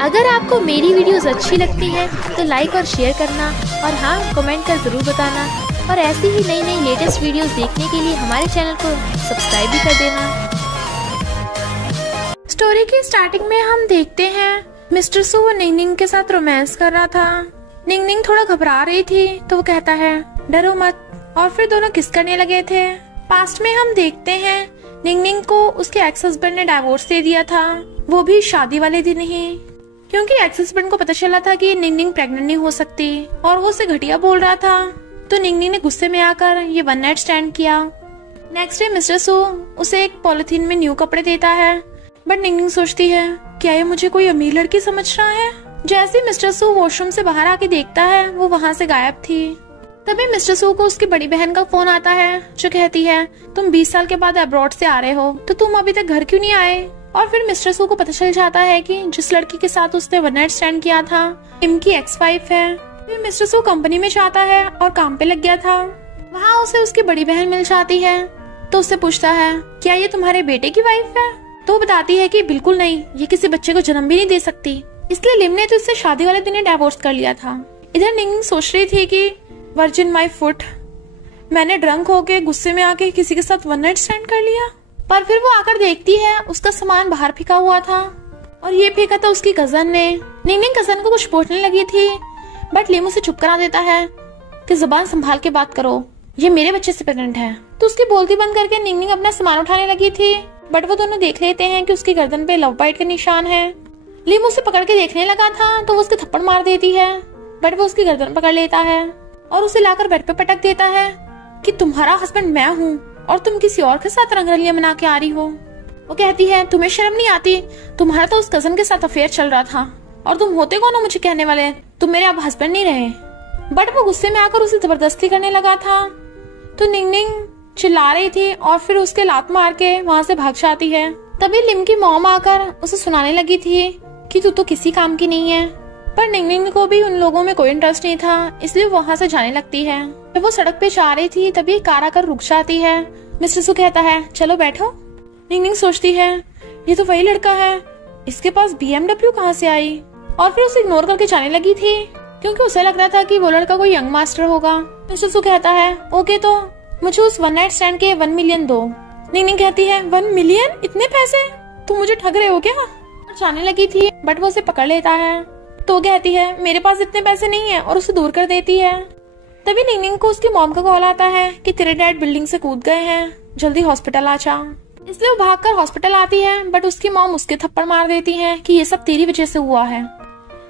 अगर आपको मेरी वीडियोस अच्छी लगती है तो लाइक और शेयर करना, और हाँ, कमेंट कर जरूर बताना। और ऐसी ही नई नई लेटेस्ट वीडियोस देखने के लिए हमारे चैनल को सब्सक्राइब भी कर देना। स्टोरी की स्टार्टिंग में हम देखते हैं मिस्टर सू वो निंगनिंग के साथ रोमांस कर रहा था। निंगनिंग थोड़ा घबरा रही थी तो वो कहता है डरो मत, और फिर दोनों किस करने लगे थे। पास्ट में हम देखते हैं निंगनिंग को उसके एक्स हस्बैंड ने डाइवोर्स दे दिया था, वो भी शादी वाले दिन ही, क्योंकि एक्स हस्बैंड को पता चला था कि निंगनिंग प्रेग्नेंट नहीं हो सकती और वो उसे घटिया बोल रहा था। तो निंगनिंग ने गुस्से में आकर ये वन नाइट स्टैंड किया। नेक्स्ट डे मिस्टर सू उसे एक पॉलिथीन में न्यू कपड़े देता है, बट निंगनिंग सोचती है क्या ये मुझे कोई अमीर लड़की समझ रहा है। जैसे मिस्टर सू वॉशरूम से बाहर आके देखता है वो वहाँ से गायब थी। तभी मिस्टर सू को उसकी बड़ी बहन का फोन आता है जो कहती है तुम 20 साल के बाद अब्रॉड से आ रहे हो तो तुम अभी तक घर क्यों नहीं आए। और फिर मिस्टर सू को पता चल जाता है कि जिस लड़की के साथ उसने वन नाइट स्टैंड किया था टिम की एक्स वाइफ है। फिर मिस्टर सू कंपनी में जाता है और काम पे लग गया था। वहाँ उसे उसकी बड़ी बहन मिल जाती है तो उससे पूछता है क्या ये तुम्हारे बेटे की वाइफ है। तो वो बताती है कि बिल्कुल नहीं, ये किसी बच्चे को जन्म भी नहीं दे सकती, इसलिए लिम ने तो इससे शादी वाले दिन डाइवोर्स कर लिया था। इधर निंगनिंग सोच रही थी कि वर्जिन माई फुट, मैंने ड्रंक होके गुस्से में आके किसी के साथ वन नाइट स्टैंड कर लिया। पर फिर वो आकर देखती है उसका सामान बाहर फेंका हुआ था और ये फेंका था उसकी कजन ने। निंगनिंग कजन को कुछ बोलने लगी थी बट लिम उसे चुप करा देता है कि जुबान संभाल के बात करो, ये मेरे बच्चे से प्रेग्नेंट है। तो उसकी बोलती बंद करके निंगनिंग अपना सामान उठाने लगी थी, बट वो दोनों देख लेते हैं कि उसकी गर्दन पे लव बाइट के निशान है। लिम उसे पकड़ के देखने लगा था तो वो उसके थप्पड़ मार देती है, बट वो उसकी गर्दन पकड़ लेता है और उसे लाकर बेड पे पटक देता है कि तुम्हारा हस्बैंड मैं हूँ और तुम किसी और के साथ रंगरलियां मना के आ रही हो। वो कहती है तुम्हें शर्म नहीं आती, तुम्हारा तो उस कजन के साथ अफेयर चल रहा था और तुम होते कौन हो मुझे कहने वाले, तुम मेरे अब हस्बैंड नहीं रहे। बट वो गुस्से में आकर उसे जबरदस्ती करने लगा था तो निंगनिंग चिल्ला रही थी और फिर उसके लात मार के वहाँ से भाग जाती है। तभी लिम की मॉम आकर उसे सुनाने लगी थी कि तू तो किसी काम की नहीं है। पर निंगनिंग को भी उन लोगों में कोई इंटरेस्ट नहीं था, इसलिए वहाँ से जाने लगती है। जब वो सड़क पे जा रही थी तभी कार आकर रुक जाती है। मिस्टर सू कहता है चलो बैठो। निंगनिंग सोचती है ये तो वही लड़का है, इसके पास BMW कहाँ से आई, और फिर उसे इग्नोर करके जाने लगी थी क्योंकि उसे लग रहा था कि वो लड़का कोई यंग मास्टर होगा। मिस्टर सू कहता है ओके तो मुझे उस वन नाइट स्टैंड के 1 मिलियन दो। निंगनिंग कहती है 1 मिलियन, इतने पैसे, तुम मुझे ठग रहे हो क्या। और जाने लगी थी बट वो उसे पकड़ लेता है तो कहती है मेरे पास इतने पैसे नहीं है और उसे दूर कर देती है। तभी निंगनिंग को उसकी मॉम का कॉल आता है कि तेरे डैड बिल्डिंग से कूद गए हैं, जल्दी हॉस्पिटल आ जा। इसलिए वो भागकर हॉस्पिटल आती है बट उसकी मॉम उसके थप्पड़ मार देती है कि ये सब तेरी वजह से हुआ है,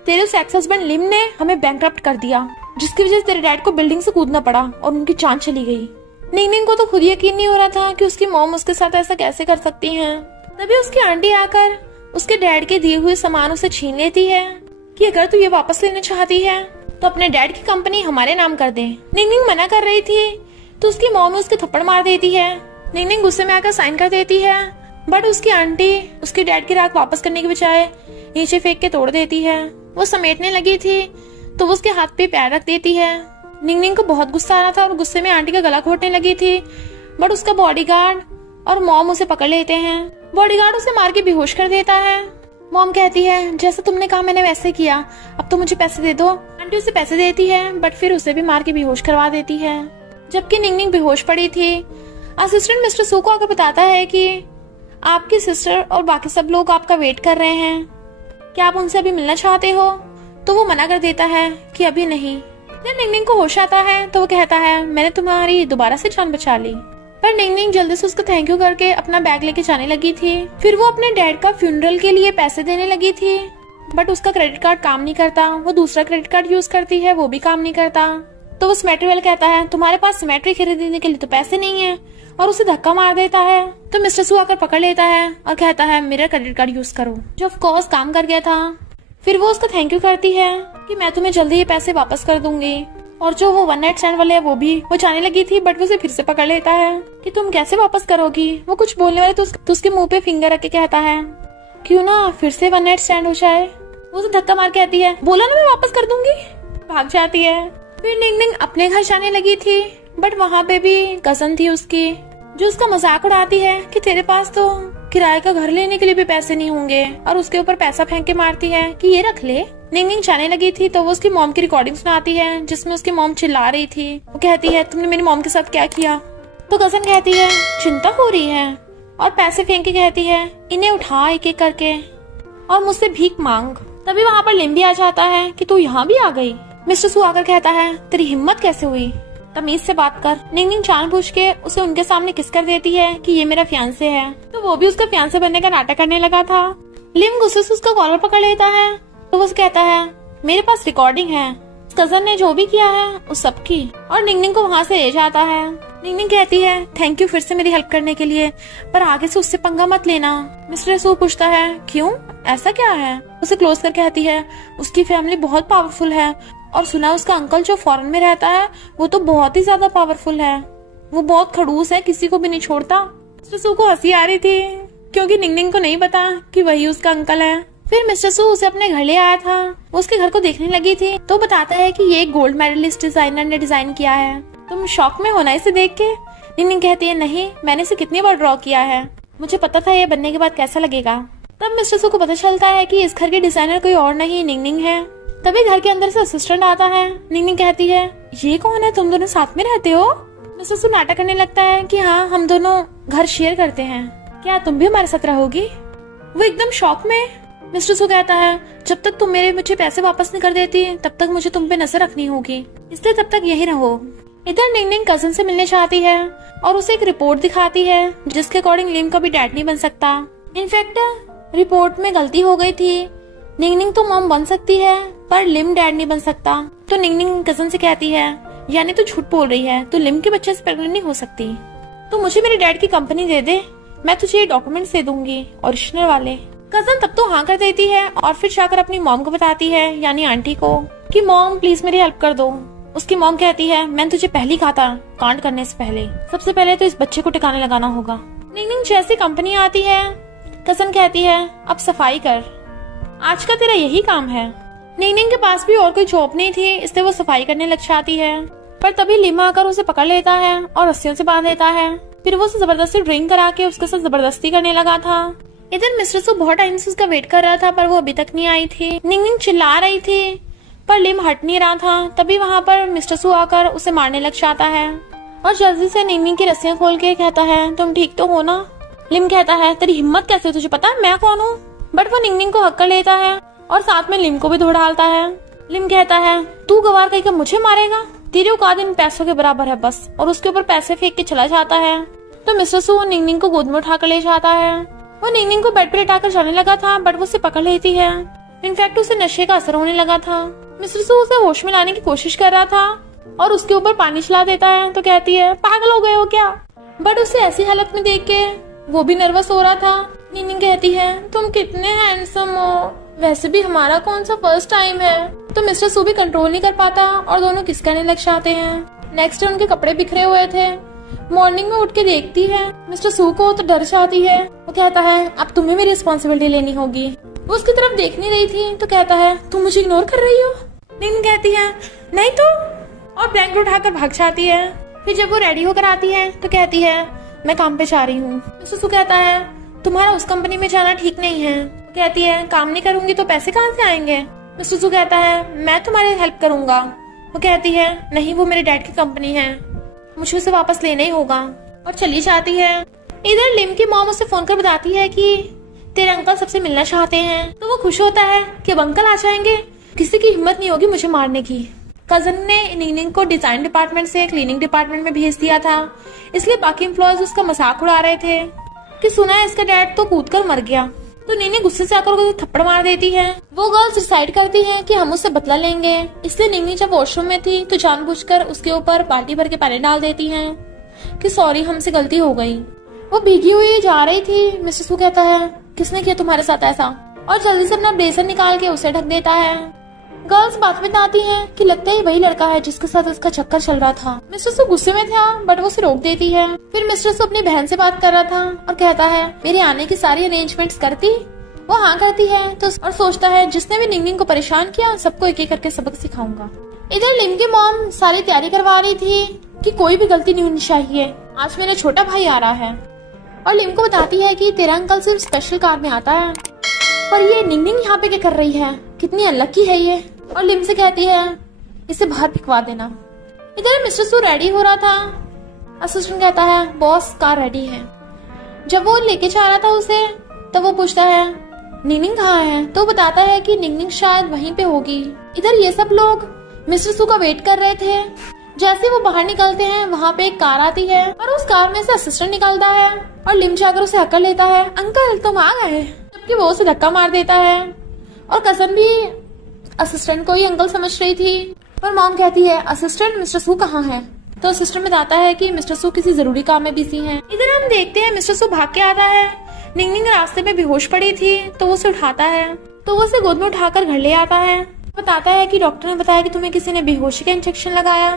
तेरे उस एक्स हस्बैंड लिम ने हमें बैंकरप्ट कर दिया जिसकी वजह से तेरे डैड को बिल्डिंग से कूदना पड़ा और उनकी जान चली गई। निंगनिंग को तो खुद यकीन नहीं हो रहा था कि उसकी मॉम उसके साथ ऐसा कैसे कर सकती हैं। तभी उसकी आंटी आकर उसके डैड के दिए हुए सामान उसे छीन लेती है कि अगर तू ये वापस लेना चाहती है तो अपने डैड की कंपनी हमारे नाम कर दे। निंगनिंग मना कर रही थी तो उसकी मॉम उसके थप्पड़ मार देती है। निंगनिंग गुस्से में आकर साइन कर देती है बट उसकी आंटी उसके डैड की राख वापस करने के बजाय नीचे फेंक के तोड़ देती है। वो समेटने लगी थी तो वो उसके हाथ पे पैर रख देती है। निंगनिंग को बहुत गुस्सा आ रहा था और गुस्से में आंटी का गला घोटने लगी थी बट उसका बॉडीगार्ड और मॉम उसे पकड़ लेते हैं। बॉडीगार्ड उसे मार के बेहोश कर देता है। मॉम कहती है जैसा तुमने कहा मैंने वैसे किया, अब तो मुझे पैसे दे दो। आंटी उसे पैसे देती है बट फिर उसे भी मार के बेहोश करवा देती है। जबकि निंगनिंग बेहोश पड़ी थी, असिस्टेंट मिस्टर सू को आकर बताता है कि आपकी सिस्टर और बाकी सब लोग आपका वेट कर रहे हैं, क्या आप उनसे अभी मिलना चाहते हो। तो वो मना कर देता है कि अभी नहीं। जब निंगनिंग को होश आता है तो वो कहता है मैंने तुम्हारी दोबारा से जान बचा ली। पर निंगनिंग जल्दी से उसको थैंक यू करके अपना बैग लेके जाने लगी थी। फिर वो अपने डैड का फ्यूनरल के लिए पैसे देने लगी थी बट उसका क्रेडिट कार्ड काम नहीं करता। वो दूसरा क्रेडिट कार्ड यूज करती है, वो भी काम नहीं करता। तो वो सिमेट्री वाला कहता है तुम्हारे पास सिमेट्री खरीदने के लिए तो पैसे नहीं है और उसे धक्का मार देता है। तो मिस्टर सू आकर पकड़ लेता है और कहता है मेरा क्रेडिट कार्ड यूज करो, जो ऑफ कोर्स काम कर गया था। फिर वो उसको थैंक यू करती है कि मैं तुम्हें जल्दी ये पैसे वापस कर दूंगी। और जो वो वन नाइट स्टैंड वाले है वो भी, वो जाने लगी थी बट वो उसे फिर से पकड़ लेता है कि तुम कैसे वापस करोगी। वो कुछ बोलने वाले तो उसके मुंह पे फिंगर रख के कहता है क्यों ना फिर से वन नाइट स्टैंड हो जाए। वो उसे धक्का मार कहती है बोला ना मैं वापस कर दूंगी, भाग जाती है। फिर निंगनिंग अपने घर जाने लगी थी बट वहाँ पे भी कजन थी उसकी जो उसका मजाक उड़ाती है कि तेरे पास तो किराए का घर लेने के लिए भी पैसे नहीं होंगे, और उसके ऊपर पैसा फेंक के मारती है कि ये रख ले। निंगनिंग जाने लगी थी तो वो उसकी मॉम की रिकॉर्डिंग सुनाती है जिसमें उसकी मॉम चिल्ला रही थी। वो कहती है तुमने मेरी मॉम के साथ क्या किया? तो कजन कहती है चिंता हो रही है, और पैसे फेंक के कहती है इन्हें उठा एक एक करके और मुझसे भीख मांग। तभी वहाँ पर लिम भी आ जाता है कि तू यहाँ भी आ गई। मिस्टर सू आकर कहता है तेरी हिम्मत कैसे हुई, तमीज से बात कर। निंगनिंग जानबूझ के उसे उनके सामने किस कर देती है कि ये मेरा फियांसे है। तो वो भी उसका फियांसे बनने का नाटक करने लगा था। लिम गुस्से से उसका कॉलर पकड़ लेता है तो वो कहता है मेरे पास रिकॉर्डिंग है कजन ने जो भी किया है उस सब की, और निंगनिंग को वहाँ से ले जाता है। निंगनिंग कहती है थैंक यू फिर से मेरी हेल्प करने के लिए, पर आगे से उससे पंगा मत लेना। मिस्टर सू पूछता है क्यों, ऐसा क्या है? उसे क्लोज कर कहती है उसकी फैमिली बहुत पावरफुल है, और सुना उसका अंकल जो फॉरेन में रहता है वो तो बहुत ही ज्यादा पावरफुल है, वो बहुत खड़ूस है, किसी को भी नहीं छोड़ता। मिस्टर सू को हंसी आ रही थी क्योंकि निंगनिंग को नहीं पता कि वही उसका अंकल है। फिर मिस्टर सू उसे अपने घर ले आया था। वो उसके घर को देखने लगी थी तो बताता है कि ये गोल्ड मेडलिस्ट डिजाइनर ने डिजाइन किया है। तुम शॉक में हो ना इसे देख के? निंगनिंग कहती है नहीं, मैंने इसे कितनी बार ड्रॉ किया है, मुझे पता था ये बनने के बाद कैसा लगेगा। तब मिस्टर सू को पता चलता है कि इस घर के डिजाइनर कोई और नहीं निंगनिंग है। तभी घर के अंदर से असिस्टेंट आता है। निंगनिंग कहती है ये कौन है, तुम दोनों साथ में रहते हो? मिस्टर सू नाटक करने लगता है कि हाँ हम दोनों घर शेयर करते हैं, क्या तुम भी हमारे साथ रहोगी? वो एकदम शॉक में। मिस्टर सू कहता है जब तक तुम मुझे पैसे वापस नहीं कर देती तब तक मुझे तुम पे नजर रखनी होगी, इसलिए तब तक यही रहो। इधर निंगनिंग कजन से मिलने चाहती है और उसे एक रिपोर्ट दिखाती है जिसके अकॉर्डिंग लिम का भी डैड नहीं बन सकता। इनफैक्ट रिपोर्ट में गलती हो गई थी, निंगनिंग तो मॉम बन सकती है पर लिम डैड नहीं बन सकता। तो निंगनिंग कजन से कहती है यानी तू झूठ बोल रही है, तू लिम के बच्चे से प्रेग्नेंट नहीं हो सकती, तो मुझे मेरे डैड की कंपनी दे दे, मैं तुझे ये डॉक्यूमेंट्स दे दूंगी ओरिजिनल वाले। कजन तब तो हाँ कर देती है और फिर जाकर अपनी मॉम को बताती है यानी आंटी को कि मॉम प्लीज मेरी हेल्प कर दो। उसकी मॉम कहती है मैंने तुझे पहले ही कहा था कांड करने से पहले, सबसे पहले तो इस बच्चे को टिकाने लगाना होगा। निंगनिंग जैसी कंपनी आती है कजन कहती है अब सफाई कर, आज का तेरा यही काम है। निंगनिंग के पास भी और कोई जॉब नहीं थी इसलिए वो सफाई करने लग जाती है, पर तभी लिम आकर उसे पकड़ लेता है और रस्सियों से बांध लेता है। फिर वो उसे जबरदस्ती ड्रिंक करा के उसके साथ जबरदस्ती करने लगा था। इधर मिस्टर सू बहुत टाइम से उसका वेट कर रहा था पर वो अभी तक नहीं आई थी। निंगनिंग चिल्ला रही थी पर लिम हट नहीं रहा था। तभी वहाँ पर मिस्टर सू आकर उसे मारने लग जाता है और जल्दी से निंगनिंग की रस्सियां खोल के कहता है तुम ठीक तो हो ना? लिम कहता है तेरी हिम्मत कैसे, तुझे पता है मैं कौन हूँ? बट वो निंगनिंग को हक कर लेता है और साथ में लिम को भी धो डालता है। लिम कहता है तू गवार कहीं मुझे मारेगा, तेरी औकात इन पैसों के बराबर है बस, और उसके ऊपर पैसे फेंक के चला जाता है। तो मिस्टर सू निंगनिंग को गोद में उठाकर ले जाता है। वो निंगनिंग को बेड पर लेटाकर जाने लगा था बट वो उसे पकड़ लेती है। इनफैक्ट उसे नशे का असर होने लगा था। मिस्टर सू उसे होश में लाने की कोशिश कर रहा था और उसके ऊपर पानी चला देता है। तो कहती है पागल हो गए हो क्या? बट उसे ऐसी हालत में देख के वो भी नर्वस हो रहा था। निंगनिंग कहती है तुम कितने हैंडसम हो, वैसे भी हमारा कौन सा फर्स्ट टाइम है। तो मिस्टर सू भी कंट्रोल नहीं कर पाता और दोनों किस करने लग जाते हैं। नेक्स्ट डे उनके कपड़े बिखरे हुए थे। मॉर्निंग में उठ के देखती है मिस्टर सू को तो डर जाती है। वो कहता है अब तुम्हें मेरी रिस्पॉन्सिबिलिटी लेनी होगी। वो उसकी तरफ देख नहीं रही थी तो कहता है तुम मुझे इग्नोर कर रही हो? निंगनिंग कहती है नहीं तो, और ब्लैंकेट उठाकर भाग जाती है। फिर जब वो रेडी होकर आती है तो कहती है मैं काम पे जा रही हूँ। मिस्टर सू कहता है तुम्हारा उस कंपनी में जाना ठीक नहीं है। कहती है काम नहीं करूंगी तो पैसे कहाँ से आएंगे? मिस्टर सू कहता है मैं तुम्हारी हेल्प करूंगा। वो कहती है नहीं वो मेरे डैड की कंपनी है, मुझे उसे वापस लेना ही होगा, और चली जाती है। इधर लिम की मॉम उसे फोन कर बताती है कि तेरे अंकल सबसे मिलना चाहते हैं। तो वो खुश होता है कि अब अंकल आ जाएंगे, किसी की हिम्मत नहीं होगी मुझे मारने की। कजन ने निंगनिंग को डिजाइन डिपार्टमेंट से क्लीनिंग डिपार्टमेंट में भेज दिया था, इसलिए बाकी एम्प्लॉयज उसका मजाक उड़ा रहे थे कि सुना है इसका डैड तो कूदकर मर गया। तो निंगनिंग गुस्से से आकर उसे थप्पड़ मार देती है। वो गर्ल्स डिसाइड करती हैं कि हम उससे बदला लेंगे, इसलिए निंगनिंग जब वॉशरूम में थी तो जानबूझकर उसके ऊपर बाल्टी भर के पानी डाल देती हैं कि सॉरी हमसे गलती हो गई। वो भीगी हुई जा रही थी। मिस्टर सू कहता है किसने किया तुम्हारे साथ ऐसा, और जल्दी से अपना ब्लेजर निकाल के उसे ढक देता है। गर्ल्स बात में आती हैं कि लगता है वही लड़का है जिसके साथ उसका चक्कर चल रहा था। मिस्टर सू गुस्से में था बट वो उसे रोक देती है। फिर मिस्टर सू अपनी बहन से बात कर रहा था और कहता है मेरे आने की सारी अरेंजमेंट्स करती। वो हाँ करती है तो और सोचता है जिसने भी निंगनिंग को परेशान किया सबको एक एक करके सबक सिखाऊंगा। इधर लिम की मॉम सारी तैयारी करवा रही थी कि कोई भी गलती नहीं होनी चाहिए, आज मेरा छोटा भाई आ रहा है। और लिम को बताती है कि तेरा अंकल सिर्फ स्पेशल कार में आता है। पर ये निंगनिंग यहाँ पे क्या कर रही है, कितनी अनलकी है ये। और लिम से कहती है इसे बाहर फिकवा देना। इधर मिस्टर सू रेडी हो रहा था। असिस्टेंट कहता है बॉस कार रेडी है। जब वो लेके जा रहा था उसे, तब वो पूछता है निंगनिंग कहाँ है, तो बताता है कि निंगनिंग शायद वहीं पे होगी। इधर ये सब लोग मिस्टर सू का वेट कर रहे थे। जैसे वो बाहर निकलते हैं, वहाँ पे एक कार आती है और उस कार में से असिस्टेंट निकलता है और लिम जाकर उसे हक्का लेता है, अंकल तुम आ गए। जबकि वो उसे धक्का मार देता है। और कजन भी असिस्टेंट को ही अंकल समझ रही थी। पर मॉम कहती है असिस्टेंट मिस्टर सू कहाँ है, तो असिस्टेंट बताता है कि मिस्टर सू किसी जरूरी काम में बिजी हैं। इधर हम देखते हैं मिस्टर सू भाग के आता है। निंगनिंग रास्ते में बेहोश पड़ी थी, तो वो उसे उठाता है, तो वो उसे गोद में उठाकर घर ले आता है। बताता है कि डॉक्टर ने बताया कि तुम्हें किसी ने बेहोशी का इंजेक्शन लगाया।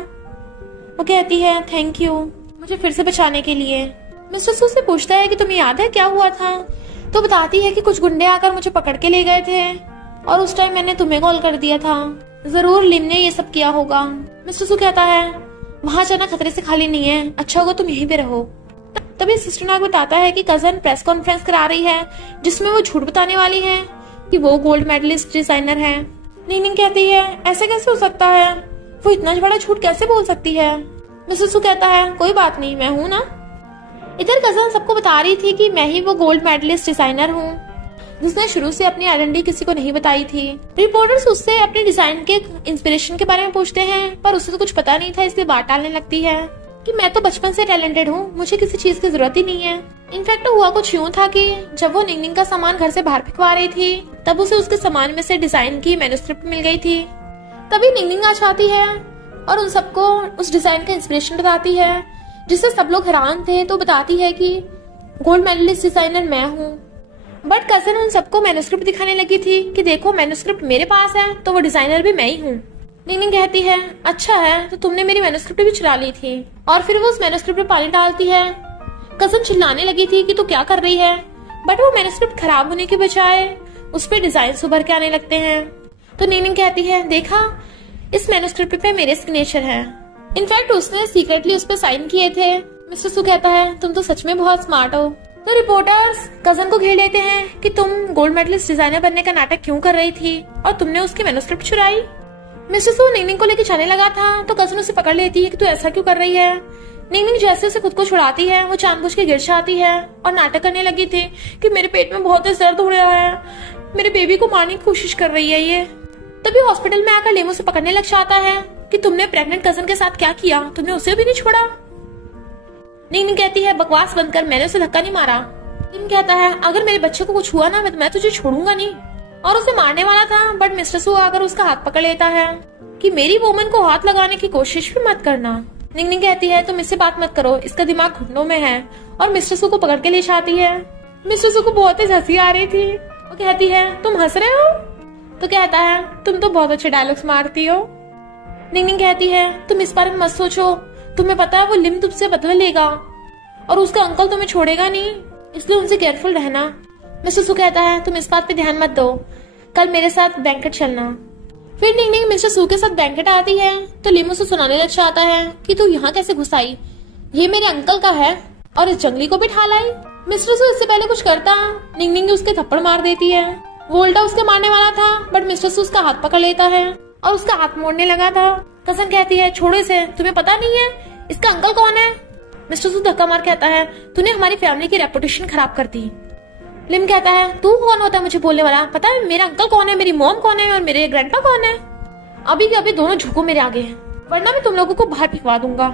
वो कहती है थैंक यू मुझे फिर से बचाने के लिए। मिस्टर सू से पूछता है कि तुम्हें याद है क्या हुआ था, तो बताती है कि कुछ गुंडे आकर मुझे पकड़ के ले गए थे और उस टाइम मैंने तुम्हें कॉल कर दिया था, जरूर लिम ने ये सब किया होगा। मिस्टर सू कहता है वहाँ जाना खतरे से खाली नहीं है, अच्छा होगा तुम यहीं पे रहो। तभी सिस्टर नाग बताता है कि कजन प्रेस कॉन्फ्रेंस करा रही है, जिसमें वो झूठ बताने वाली है कि वो गोल्ड मेडलिस्ट डिजाइनर है। निंगनिंग कहती है ऐसे कैसे हो सकता है, वो इतना बड़ा झूठ कैसे बोल सकती है। मिस्टर सू कहता है कोई बात नहीं, मैं हूँ ना। इधर कजन सबको बता रही थी कि मैं ही वो गोल्ड मेडलिस्ट डिजाइनर हूँ, जिसने शुरू से अपनी आइडेंटिटी किसी को नहीं बताई थी। रिपोर्टर्स उससे अपने डिजाइन के इंस्पिरेशन के बारे में पूछते हैं, पर उसे तो कुछ पता नहीं था, इसलिए बात टालने लगती है कि मैं तो बचपन से टैलेंटेड हूँ, मुझे किसी चीज की जरूरत ही नहीं है। इनफैक्ट हुआ कुछ यूँ था कि जब वो निंगनिंग का सामान घर से बाहर फेंकवा रही थी, तब उसे उसके सामान में से डिजाइन की मैन्युस्क्रिप्ट मिल गई थी। तभी निंगनिंग आ जाती है और उन सबको उस डिजाइन का इंस्पिरेशन बताती है, जिससे सब लोग हैरान थे। तो बताती है कि गोल्ड मेडलिस्ट डिजाइनर मैं हूँ। बट कजन उन सबको मैन्युस्क्रिप्ट दिखाने लगी थी कि देखो मैन्युस्क्रिप्ट मेरे पास है, तो वो डिजाइनर भी मैं ही हूँ। निंगनिंग कहती है अच्छा है, तो तुमने मेरी मैन्युस्क्रिप्ट भी चुरा ली थी। और फिर वो उस मैन्युस्क्रिप्ट में पानी डालती है। कजन चिल्लाने लगी थी कि तू क्या कर रही है, बट वो मैन्युस्क्रिप्ट खराब होने के बजाय उस पर डिजाइन उभर के आने लगते हैं। तो निंगनिंग कहती है देखा इस मैन्युस्क्रिप्ट पे मेरे सिग्नेचर है, इनफैक्ट उसने सीक्रेटली उस पर साइन किए थे। मिस्टर सू कहता है तुम तो सच में बहुत स्मार्ट हो। तो रिपोर्टर्स कजन को घेर लेते हैं कि तुम गोल्ड मेडलिस्ट डिजाइनर बनने का नाटक क्यों कर रही थी और तुमने उसकी मैन्युस्क्रिप्ट चुराई। मिस्टर सू निंगनिंग को लेकर जाने लगा था, तो कजन उसे पकड़ लेती है कि तू ऐसा क्यों कर रही है। निंगनिंग जैसे उसे खुद को छुड़ाती है, वो जानबूझ के गिर जाती है और नाटक करने लगी थी कि मेरे पेट में बहुत दर्द हो रहा है, मेरे बेबी को मारने की कोशिश कर रही है ये। तभी हॉस्पिटल में आकर लेमो से पकड़ने लग जाता है कि तुमने प्रेग्नेंट कजन के साथ क्या किया, तुमने उसे भी नहीं छोड़ा। निंगनिंग कहती है बकवास बंद कर, मैंने उसे धक्का नहीं मारा। लिम कहता है अगर मेरे बच्चे को कुछ हुआ ना मैं तुझे छोड़ूंगा नहीं, और उसे मारने वाला था। बट मिस्टर सू आकर उसका हाथ पकड़ लेता है कि मेरी वोमन को हाथ लगाने की कोशिश भी मत करना। निंगनिंग कहती है तुम इससे बात मत करो, इसका दिमाग घुटनों में है, और मिस्टर सू को पकड़ के ले जाती है। मिस्टर सू को बहुत तेज हंसी आ रही थी। वो कहती है तुम हंस रहे हो, तो कहता है तुम तो बहुत अच्छे डायलॉग्स मारती हो। निंगनिंग कहती है तुम इस बारे में मत सोचो, तुम्हें पता है वो लिम तुमसे बदला लेगा और उसका अंकल तुम्हें छोड़ेगा नहीं, इसलिए उनसे केयरफुल रहना। मिस्टर सू कहता है तुम इस बात पे ध्यान मत दो, कल मेरे साथ बैंकेट चलना। फिर निंगनिंग मिस्टर सू के साथ बैंकेट आती है, तो लिम उसे सुनाने लग जाता है कि तू यहाँ कैसे घुस आई, ये मेरे अंकल का है और इस जंगली को भी ठा लाई। मिस्टर सू इससे पहले कुछ करता, निंगनिंग उसके थप्पड़ मार देती है। वो उल्टा उसके मारने वाला था, बट मिस्टर सू उसका हाथ पकड़ लेता है और उसका हाथ मोड़ने लगा था। कजन कहती है छोड़ो इसे, तुम्हें पता नहीं है इसका अंकल कौन है। मिस्टर सू धक्का मार कहता है तूने हमारी फैमिली की रेपुटेशन खराब कर दी। लिम कहता है तू कौन होता है मुझे बोलने वाला, पता है मेरा अंकल कौन है, मेरी मॉम कौन है और मेरे ग्रैंडपा कौन है। अभी के अभी दोनों झुको मेरे आगे, वरना मैं तुम लोगों को बाहर फेंकवा दूंगा।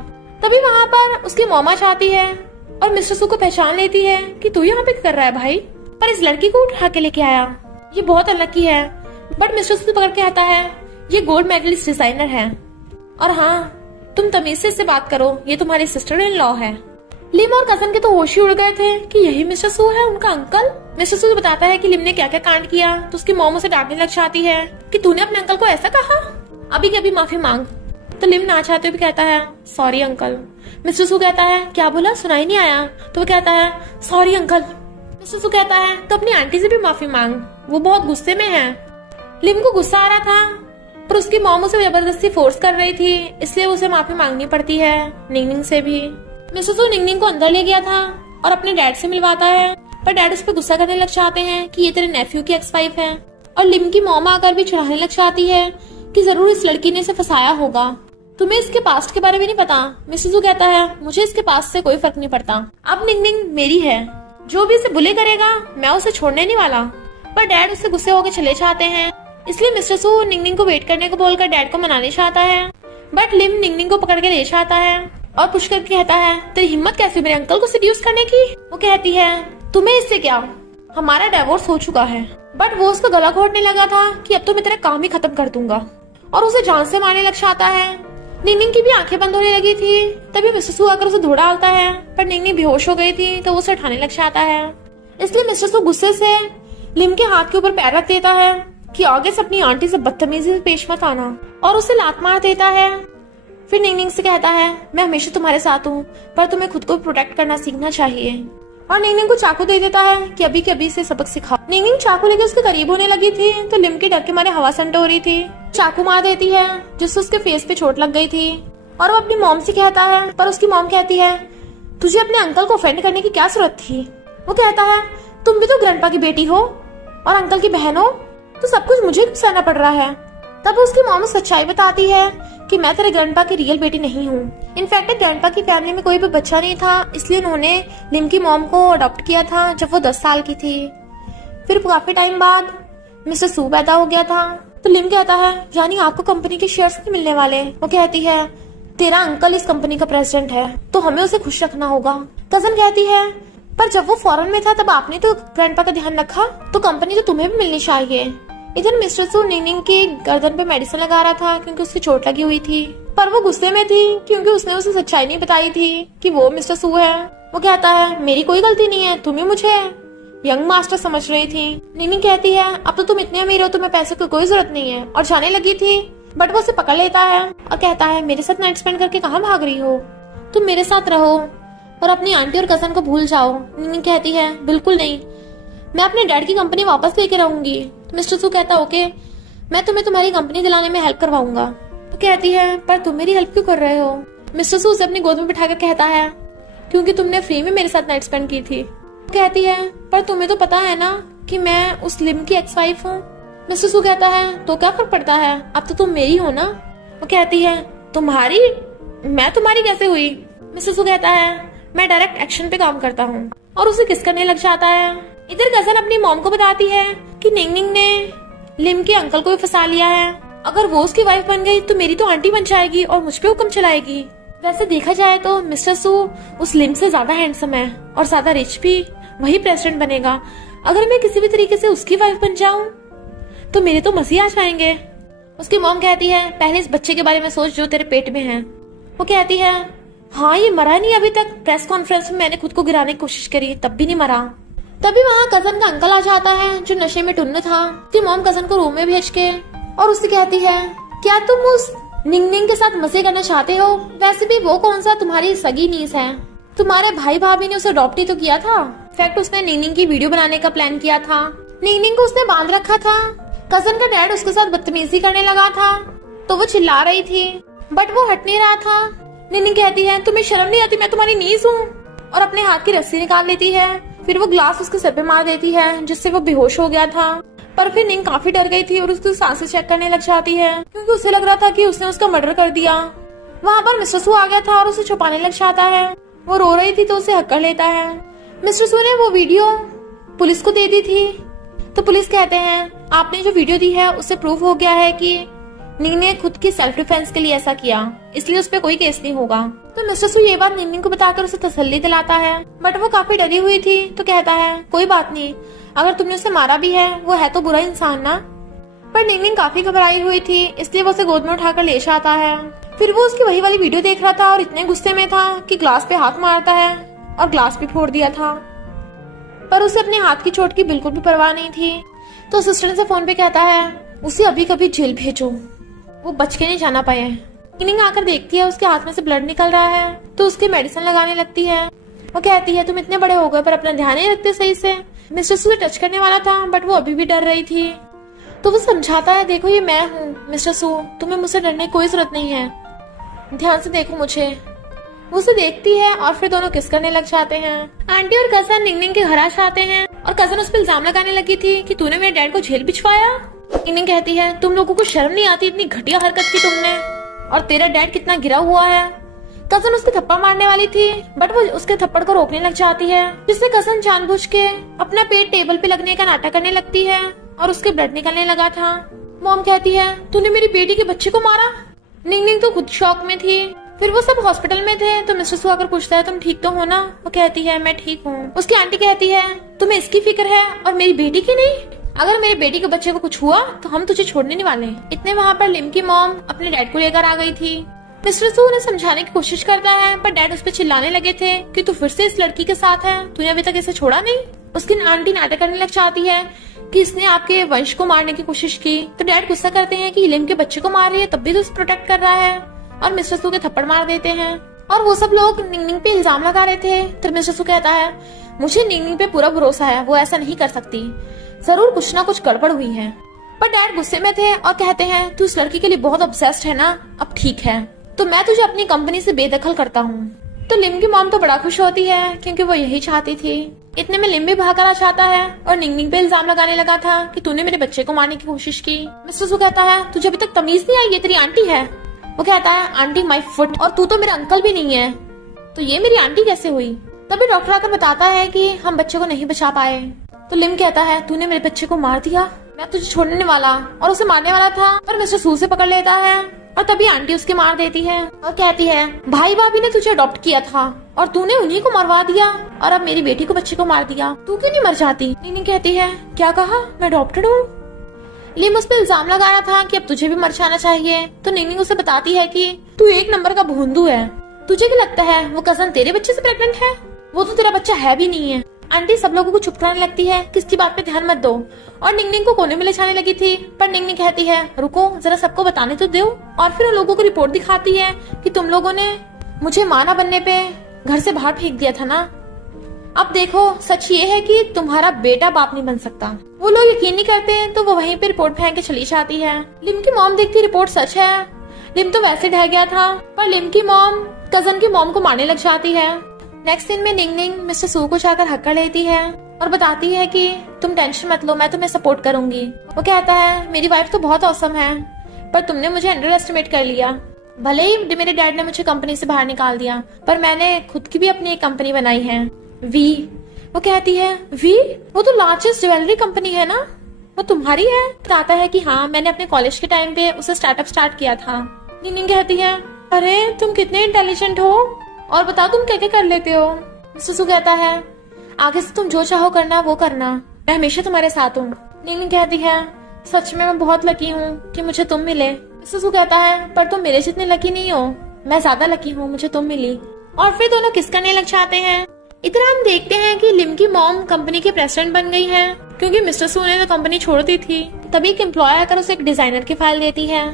तभी वहाँ पर उसकी मॉम आ जाती है और मिस्टर सू को पहचान लेती है कि तू यहाँ पे कर रहा है भाई, पर इस लड़की को उठा के लेके आया, ये बहुत अनलकी है। बट मिस्टर सू पकड़ के आता है ये गोल्ड मेडलिस्ट डिजाइनर है, और हाँ तुम तमीज से इससे बात करो, ये तुम्हारी सिस्टर इन लॉ है। लिम और कजन के तो होश ही उड़ गए थे कि यही मिस्टर सू है उनका अंकल। मिस्टर सू बताता है कि लिम ने क्या क्या कांड किया, तो उसकी मॉम उसे डांटने लग जाती है कि तूने अपने अंकल को ऐसा कहा, अभी के अभी माफी मांग। तो लिम ना चाहते हुए कहता है सॉरी अंकल। मिस्टर सू कहता है क्या बोला, सुनाई नहीं आया। तो वो कहता है सॉरी अंकल। मिस्टर सू कहता है तो अपनी आंटी से भी माफी मांग, वो बहुत गुस्से में है। लिम को गुस्सा आ रहा था, पर उसकी मॉम उसे जबरदस्ती फोर्स कर रही थी, इसलिए उसे माफी मांगनी पड़ती है निंगनिंग से भी। मिस्टर सू निंगनिंग को अंदर ले गया था और अपने डैड से मिलवाता है, पर डैड उस पर गुस्सा करने लग जाते हैं कि ये तेरे नेफ्यू की एक्स वाइफ है। और लिम की मॉम आकर भी चिढ़ाने लग जाती है कि जरूर इस लड़की ने इसे फंसाया होगा, तुम्हें इसके पास्ट के बारे में नहीं पता। मिसेस वू कहता है मुझे इसके पास्ट से कोई फर्क नहीं पड़ता, अब निंगनिंग मेरी है, जो भी इसे बुली करेगा मैं उसे छोड़ने नहीं वाला। पर डैड उससे गुस्से होकर चले जाते हैं, इसलिए मिस्टर सू निंगनिंग को वेट करने को बोलकर डैड को मनाने चाहता है। बट लिम निंगनिंग को पकड़ के ले जाता है और पुश करके कहता है तेरी हिम्मत कैसे मेरे अंकल को सेड्यूस करने की। वो कहती है तुम्हें इससे क्या, हमारा डिवोर्स हो चुका है। बट वो उसका गला घोटने लगा था कि अब तो मैं तेरा काम ही खत्म कर दूंगा और उसे जान से मारने लग जाता है। निंगनिंग की भी आंखें बंद होने लगी थी, तभी मिस्टर सू आकर उसे धोड़ा डालता है, पर निंगनिंग बेहोश हो गई थी तो वो उसे उठाने लग जाता है। इसलिए मिस्टर सू गुस्से से लिम के हाथ के ऊपर पैर रख देता है कि आगे से अपनी आंटी से बदतमीजी से पेश मत आना, और उसे लात मार देता है। फिर निंगनिंग से कहता है मैं हमेशा तुम्हारे साथ हूँ, पर तुम्हें खुद को प्रोटेक्ट करना सीखना चाहिए, और निंगनिंग को चाकू दे देता है कि अभी के अभी से सबक सिखा। निंगनिंग चाकू लेकर उसके करीब होने लगी थी तो लिम के डर के मारे हवा संट हो रही थी, चाकू मार देती है जिससे उसके फेस पे चोट लग गई थी। और वो अपनी मॉम से कहता है, पर उसकी मॉम कहती है तुझे अपने अंकल को ऑफेंड करने की क्या जरूरत थी। वो कहता है तुम भी तो ग्रैंडपा की बेटी हो और अंकल की बहन हो, तो सब कुछ मुझे सहना पड़ रहा है। तब उसकी मॉम सच्चाई बताती है कि मैं तेरे ग्रैंडपा की रियल बेटी नहीं हूँ। इनफैक्ट ग्रैंडपा की फैमिली में कोई भी बच्चा नहीं था, इसलिए उन्होंने लिम की मॉम को अडॉप्ट किया था जब वो 10 साल की थी। फिर काफी टाइम बाद मिस्टर सू पैदा हो गया था, तो लिम कहता है यानी आपको कंपनी के शेयर्स नहीं मिलने वाले। वो कहती है तेरा अंकल इस कंपनी का प्रेसिडेंट है तो हमें उसे खुश रखना होगा। कजन कहती है पर जब वो फॉरेन में था तब आपने तो ग्रैंडपा का ध्यान रखा, तो कंपनी तो तुम्हें भी मिलनी चाहिए। इधर मिस्टर सू निंगनिंग की गर्दन पे मेडिसिन लगा रहा था क्योंकि उसकी चोट लगी हुई थी, पर वो गुस्से में थी क्योंकि उसने उसे सच्चाई नहीं बताई थी कि वो मिस्टर सू है। वो कहता है मेरी कोई गलती नहीं है, तुम ही मुझे यंग मास्टर समझ रही थी। निंगनिंग कहती है अब तो तुम इतने अमीर हो, तुम्हें पैसे की कोई जरूरत नहीं है, और जाने लगी थी। बट वो उसे पकड़ लेता है और कहता है मेरे साथ नाइट स्पेंड करके कहाँ भाग रही हो, तुम मेरे साथ रहो और अपनी आंटी और कजन को भूल जाओ। निंगनिंग कहती है बिल्कुल नहीं, मैं अपने डैड की कंपनी वापस लेके रहूंगी। मिस्टर सू कहता ओके, मैं तुम्हें तुम्हारी कंपनी दिलाने में हेल्प करवाऊंगा। तो कहती है पर तुम मेरी हेल्प क्यों कर रहे हो। मिस्टर सू उसे अपनी गोद में बिठाकर कहता है क्योंकि तुमने फ्री में मेरे साथ नाइट स्पेंड की थी। कहती है पर तुम्हें तो पता है ना कि मैं उस लिम की एक्स वाइफ हूँ। मिस्टर सू कहता है तो क्या फर्क पड़ता है, अब तो तुम मेरी हो ना। वो कहती है तुम्हारी, मैं तुम्हारी कैसे हुई। मिस्टर सू कहता है मैं डायरेक्ट एक्शन पे काम करता हूँ, और उसे किस करने लग जाता है। इधर कजन अपनी मॉम को बताती है कि निंगनिंग ने लिम के अंकल को भी फंसा लिया है, अगर वो उसकी वाइफ बन गई तो मेरी तो आंटी बन जाएगी और मुझ पे हुक्म चलाएगी। वैसे देखा जाए तो मिस्टर सू उस लिम से ज्यादा हैंडसम है और ज्यादा रिच भी, वही प्रेसिडेंट बनेगा। अगर मैं किसी भी तरीके से उसकी वाइफ बन जाऊं तो मेरे तो मसीह आ जाएंगे। उसकी मॉम कहती है पहले इस बच्चे के बारे में सोच जो तेरे पेट में है। वो कहती है हाँ ये मरा नहीं अभी तक, प्रेस कॉन्फ्रेंस में मैंने खुद को गिराने की कोशिश करी तब भी नहीं मरा। तभी वहाँ कजन का अंकल आ जाता है जो नशे में टुन्न था। उसकी मॉम कजन को रूम में भेज के और उससे कहती है क्या तुम उस निंगनिंग के साथ मजे करना चाहते हो, वैसे भी वो कौन सा तुम्हारी सगी नीस है, तुम्हारे भाई भाभी ने उसे अडॉप्ट ही तो किया था। इनफैक्ट उसने निंगनिंग की वीडियो बनाने का प्लान किया था, निंगनिंग को उसने बांध रखा था। कजन का डैड उसके साथ बदतमीजी करने लगा था तो वो चिल्ला रही थी बट वो हट नहीं रहा था। निंगनिंग कहती है तुम्हें शर्म नहीं आती, मैं तुम्हारी नीस हूँ, और अपने हाथ की रस्सी निकाल लेती है। फिर वो ग्लास उसके सर पे मार देती है जिससे वो बेहोश हो गया था। पर फिर निंग काफी डर गई थी और उसकी सांसें चेक करने लग जाती है क्योंकि उसे लग रहा था कि उसने उसका मर्डर कर दिया। वहाँ पर मिस्टर सू आ गया था और उसे छुपाने लग जाता है। वो रो रही थी तो उसे हक कर लेता है। मिस्टर सू ने वो वीडियो पुलिस को दे दी थी तो पुलिस कहते हैं आपने जो वीडियो दी है उससे प्रूफ हो गया है कि निंग ने खुद की सेल्फ डिफेंस के लिए ऐसा किया, इसलिए उस पर कोई केस नहीं होगा। तो मिस्टर सू ये बात निंग को बताकर उसे तसल्ली दिलाता है बट वो काफी डरी हुई थी तो कहता है कोई बात नहीं, अगर तुमने उसे मारा भी है वो है तो बुरा इंसान ना। पर निंग काफी घबराई हुई थी इसलिए वो उसे गोद में उठाकर ले जाता है। फिर वो उसकी वही वाली वीडियो देख रहा था और इतने गुस्से में था कि ग्लास पे हाथ मारता है और ग्लास भी फोड़ दिया था, पर उसे अपने हाथ की चोट की बिल्कुल भी परवाह नहीं थी। तो असिस्टेंट से फोन पे कहता है उसे अभी कभी जेल भेजो, वो बच के नहीं जाना पाए। निंग आकर देखती है उसके हाथ में से ब्लड निकल रहा है तो उसकी मेडिसिन लगाने लगती है। वो कहती है तुम इतने बड़े हो गए पर अपना ध्यान नहीं रखते सही से। मिस्टर सू टच करने वाला था बट वो अभी भी डर रही थी तो वो समझाता है देखो ये मैं हूँ मिस्टर सू, तुम्हें मुझसे डरने की कोई जरूरत नहीं है, ध्यान से देखो मुझे। वो उसे देखती है और फिर दोनों किस करने लग जाते हैं। आंटी और कजन निंगनिंग के घर आ जाते हैं और कजन उस पर इल्जाम लगाने लगी थी कि तूने मेरे डैड को जेल भिजवाया। निंगनिंग कहती है तुम लोगों को शर्म नहीं आती, इतनी घटिया हरकत की तुमने, और तेरा डैड कितना गिरा हुआ है। कजन उसके थप्पड़ मारने वाली थी बट वो उसके थप्पड़ को रोकने लग जाती है, जिससे कजन जानबूझ के अपना पेट टेबल पे लगने का नाटक करने लगती है और उसके ब्लड निकलने लगा था। मॉम कहती है तूने मेरी बेटी के बच्चे को मारा। निंगनिंग तो खुद शॉक में थी। फिर वो सब हॉस्पिटल में थे तो मिस्टर सू आकर पूछता है तुम ठीक तो हो ना। वो कहती है मैं ठीक हूँ। उसकी आंटी कहती है तुम्हें इसकी फिक्र है और मेरी बेटी की नहीं। अगर मेरे बेटी के बच्चे को कुछ हुआ तो हम तुझे छोड़ने नहीं वाले। इतने वहाँ पर लिम की मॉम अपने डैड को लेकर आ गई थी। मिस्टर सू उन्हें समझाने की कोशिश करता है पर डैड उस पर चिल्लाने लगे थे कि तू फिर से इस लड़की के साथ है, तूने अभी तक इसे छोड़ा नहीं। उसकी आंटी नाटक करने लग जाती है कि इसने आपके वंश को मारने की कोशिश की। तो डैड गुस्सा करते हैं कि लिम के बच्चे को मार रही है तब भी तो उसे प्रोटेक्ट कर रहा है, और मिस्टर सू के थप्पड़ मार देते हैं। और वो सब लोग निंगनिंग पे इल्जाम लगा रहे थे। तो मिस्टर सू कहता है मुझे निंगनिंग पे पूरा भरोसा है, वो ऐसा नहीं कर सकती, जरूर कुछ ना कुछ गड़बड़ हुई है। पर डैड गुस्से में थे और कहते हैं तू इस लड़की के लिए बहुत ऑब्सेस्ड है ना, अब ठीक है तो मैं तुझे अपनी कंपनी से बेदखल करता हूँ। तो लिम की मॉम तो बड़ा खुश होती है क्योंकि वो यही चाहती थी। इतने में लिम भी भाग कर आ जाता है और निंगनिंग पे इल्जाम लगाने लगा था कि तूने मेरे बच्चे को मारने की कोशिश की। मिस्टर सू कहता है तुझे अभी तक तमीज नहीं आई, ये तेरी आंटी है। वो कहता है आंटी माई फुट, और तू तो मेरा अंकल भी नहीं है, तो ये मेरी आंटी कैसे हुई। तभी डॉक्टर आकर बताता है कि हम बच्चे को नहीं बचा पाए। तो लिम कहता है तूने मेरे बच्चे को मार दिया, मैं तुझे छोड़ने वाला और उसे मारने वाला था, पर मिस्टर सू से पकड़ लेता है और तभी आंटी उसके मार देती है और कहती है भाई भाभी ने तुझे अडॉप्ट किया था और तूने उन्हीं को मरवा दिया और अब मेरी बेटी को बच्चे को मार दिया, तू क्यों नहीं मर जाती। निंगनिंग कहती है क्या कहा, मैं अडॉप्टेड हूँ। लिम उस पर इल्जाम लगाया था कि अब तुझे भी मर जाना चाहिए। तो निंगनिंग उसे बताती है कि तू एक नंबर का भोंदू है, तुझे क्या लगता है वो कजन तेरे बच्चे से प्रेग्नेंट है, वो तो तेरा बच्चा है भी नहीं है। आंटी सब लोगों को चुप कराने लगती है कि इसकी बात पे ध्यान मत दो और निंगनिंग को कोने में ले जाने लगी थी, पर निंगनिंग कहती है रुको जरा सबको बताने तो दो। और फिर उन लोगों को रिपोर्ट दिखाती है कि तुम लोगों ने मुझे मां ना बनने पे घर से बाहर फेंक दिया था ना, अब देखो सच ये है कि तुम्हारा बेटा बाप नहीं बन सकता। वो लोग यकीन नहीं करते तो वो वहीं पे रिपोर्ट फेंक के चली जाती है। लिम की मॉम देखती रिपोर्ट सच है। लिम तो वैसे ढह गया था पर लिम की मॉम कजन की मॉम को मारने लग जाती है। नेक्स्ट दिन में निंगनिंग मिस्टर सू को जाकर हक कर लेती है और बताती है कि तुम टेंशन मत लो, मैं तुम्हें सपोर्ट करूंगी। वो कहता है मेरी वाइफ तो बहुत औसम है पर तुमने मुझे अंडर एस्टिमेट कर लिया। भले ही मेरे डैड ने मुझे कंपनी से बाहर निकाल दिया पर मैंने खुद की भी अपनी एक कंपनी बनाई है, वी। वो कहती है वी, वो तो लार्जेस्ट ज्वेलरी कंपनी है ना, वो तुम्हारी है। बताता है कि हाँ मैंने अपने कॉलेज के टाइम पे उसे स्टार्टअप स्टार्ट किया था। निंगनिंग कहती है अरे तुम कितने इंटेलिजेंट हो और बताओ तुम क्या क्या कर लेते हो। मिस्टर सू कहता है आगे से तुम जो चाहो करना वो करना, मैं हमेशा तुम्हारे साथ हूँ। निंगनिंग कहती है सच में मैं बहुत लकी हूँ कि मुझे तुम मिले। मिस्टर सू कहता है पर तुम मेरे जितने लकी नहीं हो, मैं ज्यादा लकी हूँ, मुझे तुम मिली। और फिर दोनों किस करने लग जाते हैं। इधर हम देखते हैं कि लिम की मॉम कंपनी की प्रेसिडेंट बन गई है क्योंकि मिस्टर सू ने तो कंपनी छोड़ दी थी। तभी एक एम्प्लॉय आकर उसे एक डिजाइनर की फाइल देती है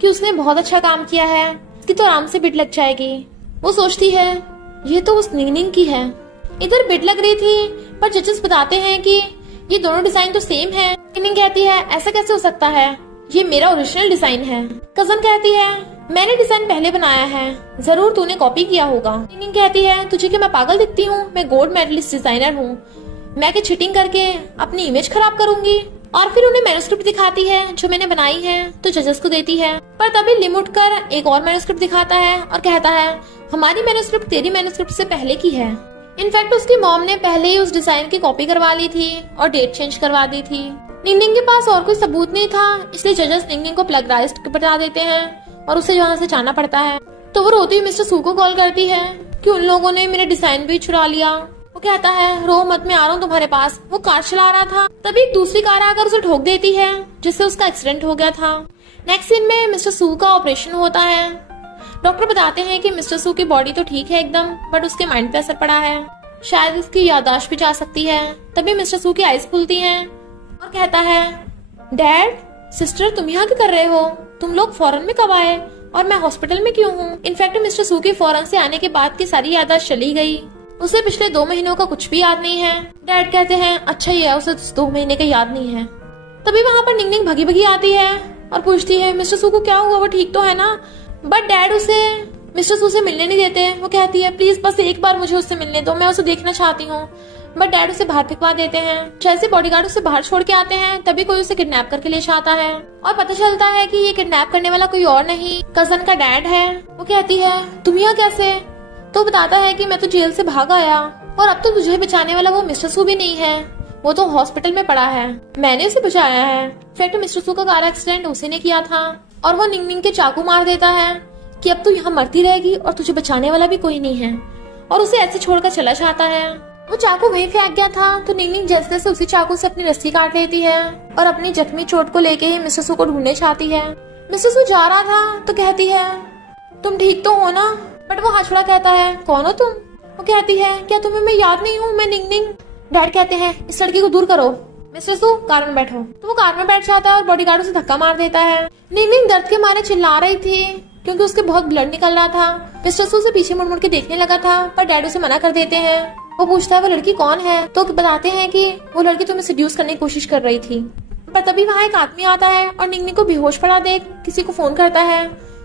कि उसने बहुत अच्छा काम किया है, इसकी तो आराम से बिड लग जाएगी। वो सोचती है ये तो उस निंगनिंग की है। इधर बिड लग रही थी पर जजेस बताते हैं कि ये दोनों डिजाइन तो सेम है। निंगनिंग कहती है ऐसा कैसे हो सकता है, ये मेरा ओरिजिनल डिजाइन है। कजन कहती है मैंने डिजाइन पहले बनाया है, जरूर तूने कॉपी किया होगा। निंगनिंग कहती है तुझे क्या मैं पागल दिखती हूँ, मैं गोल्ड मेडलिस्ट डिजाइनर हूँ, मैं क्या चीटिंग करके अपनी इमेज खराब करूंगी। और फिर उन्हें मैन्युस्क्रिप्ट दिखाती है जो मैंने बनाई है तो जजेस को देती है। पर तभी लिम उठकर एक और मैन्युस्क्रिप्ट दिखाता है और कहता है हमारी मैन्युस्क्रिप्ट तेरी मैन्युस्क्रिप्ट से पहले की है। इनफैक्ट उसकी मॉम ने पहले ही उस डिजाइन की कॉपी करवा ली थी और डेट चेंज करवा दी थी। निंगनिंग के पास और कोई सबूत नहीं था, इसलिए जजेस निंगनिंग को प्लगराइज्ड बता देते हैं और उसे यहाँ से जाना पड़ता है। तो वो रोती हुई मिस्टर सू को कॉल करती है कि उन लोगों ने मेरे डिजाइन भी चुरा लिया। वो कहता है रो मत, मैं आ रहा हूँ तुम्हारे पास। वो कार चला रहा था तभी एक दूसरी कार आकर उसे ठोक देती है जिससे उसका एक्सीडेंट हो गया था। नेक्स्ट सीन में मिस्टर सू का ऑपरेशन होता है। डॉक्टर बताते हैं कि मिस्टर सू की बॉडी तो ठीक है एकदम, बट उसके माइंड पे असर पड़ा है, शायद उसकी याददाश्त भी जा सकती है। तभी मिस्टर सू की आईज खुलती हैं और कहता है डैड सिस्टर तुम यहाँ क्या कर रहे हो, तुम लोग फॉरेन में कब आए और मैं हॉस्पिटल में क्यों हूँ। इनफैक्ट मिस्टर सू की फॉरेन से आने के बाद की सारी याददाश्त चली गई, उसे पिछले 2 महीनों का कुछ भी याद नहीं है। डैड कहते हैं अच्छा ही है, उसे 2 महीने का याद नहीं है। तभी वहाँ पर निंगनिंग भगी भगी आती है और पूछती है मिस्टर सू को क्या हुआ, वो ठीक तो है ना। बट डैड उसे मिस्टर सू से मिलने नहीं देते। वो कहती है प्लीज बस एक बार मुझे उससे मिलने दो, मैं उसे देखना चाहती हूँ। बट डैड उसे बाहर फेंकवा देते हैं। जैसे बॉडीगार्ड उसे बाहर छोड़ के आते हैं तभी कोई उसे किडनैप करके ले जाता है और पता चलता है कि ये किडनैप करने वाला कोई और नहीं, कजन का डैड है। वो कहती है तुम यहाँ कैसे? तो बताता है कि मैं तो जेल से भाग आया और अब तो तुझे बचाने वाला वो मिस्टर सू भी नहीं है, वो तो हॉस्पिटल में पड़ा है, मैंने उसे बचाया है। इनफैक्ट मिस्टर सू का कार एक्सीडेंट उसी ने किया था और वो निंग निंग के चाकू मार देता है कि अब तू यहाँ मरती रहेगी और तुझे बचाने वाला भी कोई नहीं है, और उसे ऐसे छोड़कर चला जाता है। वो चाकू वहीं फेंक गया था तो निंग निंग जैसे तैसे उसी चाकू से अपनी रस्सी काट लेती है और अपनी जख्मी चोट को लेके ही मिस्टर सू को ढूंढने चाहती है। मिस्टर सू जा रहा था तो कहती है तुम ठीक तो हो ना? बट वो हाथ छुड़ा कहता है कौन हो तुम? वो कहती है क्या तुम्हें मैं याद नहीं हूँ, मैं निंग निंग। डैड कहते हैं इस लड़की को दूर करो, मिस्टर सू कार में बैठो। तो वो कार में बैठ जाता है और बॉडीगार्ड उसे धक्का मार देता है। निंग निंग दर्द के मारे चिल्ला रही थी क्योंकि उसके बहुत ब्लड निकल रहा था। मिस्टर सू से पीछे मुड़ मुड़ के देखने लगा था पर डैड उसे मना कर देते हैं। वो पूछता है वो लड़की कौन है, तो बताते हैं कि वो लड़की तुम्हें सेड्यूस करने की कोशिश कर रही थी। पर तभी वहाँ एक आदमी आता है और निंग निंग को बेहोश पड़ा देख किसी को फोन करता है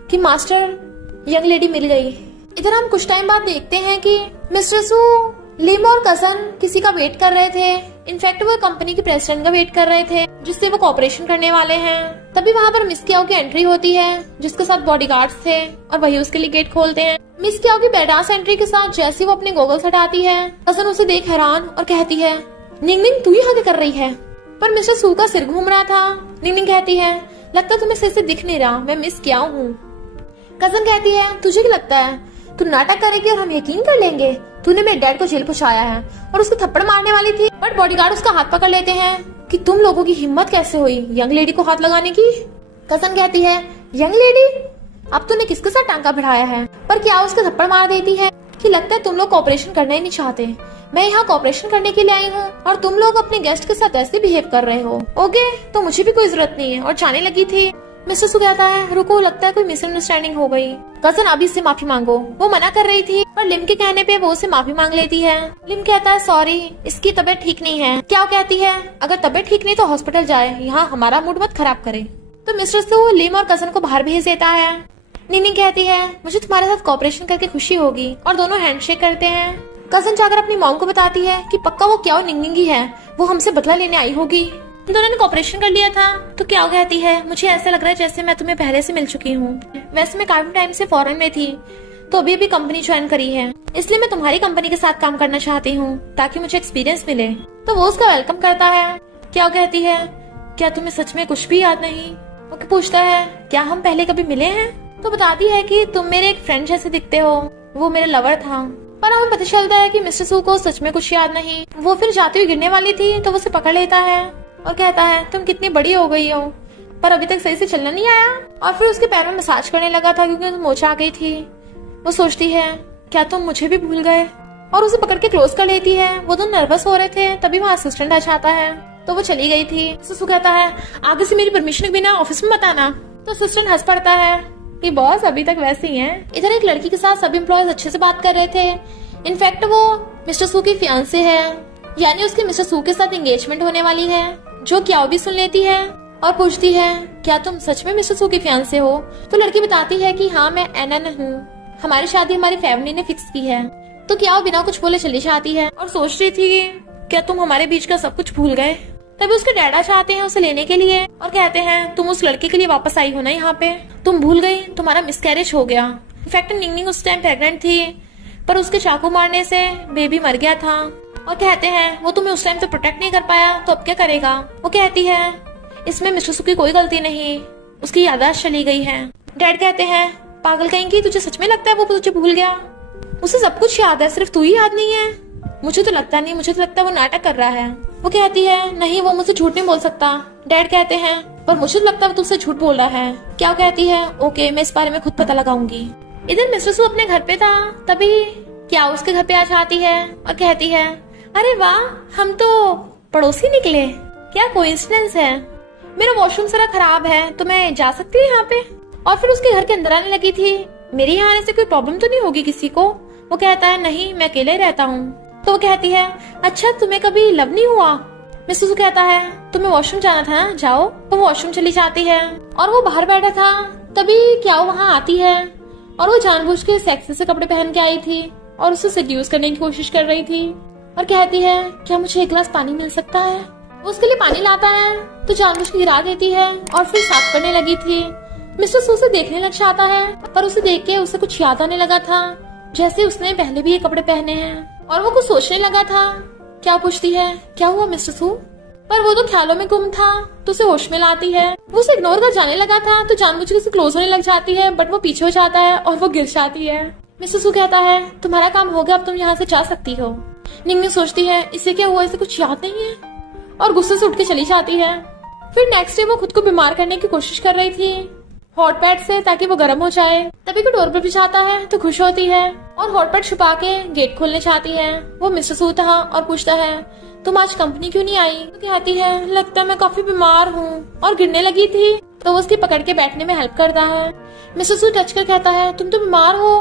कि मास्टर यंग लेडी मिल गई। इधर हम कुछ टाइम बाद देखते हैं कि मिस्टर सू, लिम और कजन किसी का वेट कर रहे थे। इनफैक्ट वो कंपनी के प्रेसिडेंट का वेट कर रहे थे जिससे वो कॉपरेशन करने वाले हैं। तभी वहाँ पर मिस क्याओ की एंट्री होती है जिसके साथ बॉडीगार्ड्स थे और वही उसके लिए गेट खोलते हैं। मिस क्याओ की बेडास एंट्री के साथ जैसे वो अपने गॉगल्स हटाती है कजन उसे देख हैरान और कहती है निंग निंग तू यहाँ क्या कर रही है? पर मिस्टर सू का सिर घूम रहा था। निंग निंग कहती है लगता तुम्हें सही से दिख नहीं रहा, मैं मिस क्याओ हूँ। कजन कहती है तुझे क्या लगता है तू नाटक करेगी और हम यकीन कर लेंगे? तूने मेरे डैड को जेल पहुंचाया है और उसको थप्पड़ मारने वाली थी। बट बॉडीगार्ड उसका हाथ पकड़ लेते हैं कि तुम लोगों की हिम्मत कैसे हुई यंग लेडी को हाथ लगाने की? कजन कहती है यंग लेडी, अब तूने किसके साथ टांका भिड़ाया है? पर क्या उसके थप्पड़ मार देती है कि लगता है तुम लोग कॉपरेशन करना ही नहीं चाहते, मैं यहाँ कॉपरेशन करने के लिए आई हूँ और तुम लोग अपने गेस्ट के साथ ऐसे बिहेव कर रहे हो। ओके तो मुझे भी कोई जरूरत नहीं है, और जाने लगी थी। मिस्टर सू कहता है रुको, लगता है कोई मिसअंडरस्टैंडिंग हो गई, कजन अभी से माफी मांगो। वो मना कर रही थी पर लिम के कहने पे वो उसे माफी मांग लेती है। लिम कहता है सॉरी, इसकी तबीयत ठीक नहीं है। क्या कहती है अगर तबीयत ठीक नहीं तो हॉस्पिटल जाए, यहाँ हमारा मूड मत खराब करे। तो मिस्टर सू लिम और कजन को बाहर भेज देता है। निंग कहती है मुझे तुम्हारे साथ कॉपरेशन करके खुशी होगी, और दोनों हैंडशेक करते हैं। कजन जाकर अपनी मॉम को बताती है कि पक्का वो क्या निंग ही है, वो हमसे बदला लेने आई होगी। दोनों ने कॉपरेशन कर लिया था। तो क्या कहती है मुझे ऐसा लग रहा है जैसे मैं तुम्हें पहले से मिल चुकी हूँ। वैसे मैं काफी टाइम से फॉरेन में थी तो अभी अभी कंपनी ज्वाइन करी है, इसलिए मैं तुम्हारी कंपनी के साथ काम करना चाहती हूँ ताकि मुझे एक्सपीरियंस मिले। तो वो उसका वेलकम करता है। क्या कहती है क्या तुम्हें सच में कुछ भी याद नहीं? वो पूछता है क्या हम पहले कभी मिले हैं? तो बताती है कि तुम मेरे एक फ्रेंड जैसे दिखते हो, वो मेरा लवर था। पर हमें पता चलता है कि मिस्टर सू को सच में कुछ याद नहीं। वो फिर जाते हुए गिरने वाली थी तो वो उसे पकड़ लेता है और कहता है तुम कितनी बड़ी हो गई हो, पर अभी तक सही से चलना नहीं आया। और फिर उसके पैर में मसाज करने लगा था क्योंकि मोच आ गई थी। वो सोचती है क्या तुम मुझे भी भूल गए, और उसे पकड़ के क्लोज कर लेती है। वो दोनों नर्वस हो रहे थे तभी वहाँ असिस्टेंट आ जाता है तो वो चली गई थी। ससु कहता है आगे से मेरी परमिशन के बिना ऑफिस में मत आना। तो असिस्टेंट हंस पड़ता है कि बॉस अभी तक वैसे ही है। इधर एक लड़की के साथ सभी एम्प्लॉयज अच्छे से बात कर रहे थे। इनफैक्ट वो मिस्टर सू की फियांसे है, यानी उसके मिस्टर सू के साथ एंगेजमेंट होने वाली है, जो क्या भी सुन लेती है और पूछती है क्या तुम सच में मिस्टर सू की फियांसे हो? तो लड़की बताती है कि हाँ मैं एनन हूँ, हमारी शादी हमारी फैमिली ने फिक्स की है। तो क्या बिना कुछ बोले चली जाती है और सोच रही थी क्या तुम हमारे बीच का सब कुछ भूल गए। तभी उसके डैडा चाहते हैं उसे लेने के लिए और कहते हैं तुम उस लड़के के लिए वापस आई हो ना यहाँ पे, तुम भूल गई, तुम्हारा मिसकैरेज हो गया। इनफैक्ट निंग उस टाइम प्रेग्नेंट थी पर उसके चाकू मारने से बेबी मर गया था। और कहते हैं वो तुम्हें उस टाइम तो प्रोटेक्ट नहीं कर पाया तो अब क्या करेगा। वो कहती है इसमें मिस्टर सू की कोई गलती नहीं, उसकी याददाश्त चली गई है। डैड कहते हैं पागल कहेंगी, तुझे सच में लगता है वो तुझे भूल गया? उसे सब कुछ याद है, सिर्फ तू ही याद नहीं है। मुझे तो लगता नहीं, मुझे तो लगता है वो नाटक कर रहा है। वो कहती है नहीं वो मुझसे झूठ नहीं बोल सकता। डैड कहते हैं पर मुझे तो लगता है वो तुझसे झूठ बोल रहा है। क्या कहती है ओके मैं इस बारे में खुद पता लगाऊंगी। इधर मिस्टर सू अपने घर पे था तभी क्या उसके घर पे आ जाती है और कहती है अरे वाह हम तो पड़ोसी निकले, क्या कोइंसिडेंस है। मेरा वॉशरूम सारा खराब है तो मैं जा सकती हूँ यहाँ पे। और फिर उसके घर के अंदर आने लगी थी, मेरे यहाँ आने से कोई प्रॉब्लम तो नहीं होगी किसी को? वो कहता है नहीं मैं अकेले रहता हूँ। तो वो कहती है अच्छा तुम्हें कभी लव नहीं हुआ? मिस्टर सू कहता है तुम्हें वॉशरूम जाना था ना, जाओ। तो वो वॉशरूम चली जाती है और वो बाहर बैठा था तभी क्या वहाँ आती है और वो जानबूझ के सेक्सी से कपड़े पहन के आई थी और उसे सेड्यूस करने की कोशिश कर रही थी और कहती है क्या मुझे एक गिलास पानी मिल सकता है। वो उसके लिए पानी लाता है तो जानबूझ के गिरा देती है और फिर साफ करने लगी थी। मिस्टर सू उसे देखने लग जाता है पर उसे देख के उसे कुछ याद आने लगा था, जैसे उसने पहले भी ये कपड़े पहने हैं और वो कुछ सोचने लगा था। क्या पूछती है क्या हुआ मिस्टर सू, पर वो तो ख्यालों में गुम था तो उसे होश में लाती है। वो उसे इग्नोर कर जाने लगा था तो जानबूझ के उसे क्लोज होने लग जाती है बट वो पीछे हो जाता है और वो गिर जाती है। मिस्टर सू कहता है तुम्हारा काम हो गया, अब तुम यहाँ से जा सकती हो। निंगनिंग सोचती है इसे क्या हुआ, इसे कुछ याद नहीं है और गुस्से से उठ के चली जाती है। फिर नेक्स्ट डे वो खुद को बीमार करने की कोशिश कर रही थी हॉट पैड से ताकि वो गर्म हो जाए। तभी कोई डोर पर भी जाता है तो खुश होती है और हॉट पैड छुपा के गेट खोलने चाहती है। वो मिस्टर सू था और पूछता है तुम आज कंपनी क्यों नहीं आई। तो कहती है लगता है मैं काफी बीमार हूँ और गिरने लगी थी, तो वो उसकी पकड़ के बैठने में हेल्प करता है। मिस्टर सू टच कर कहता है तुम तो बीमार हो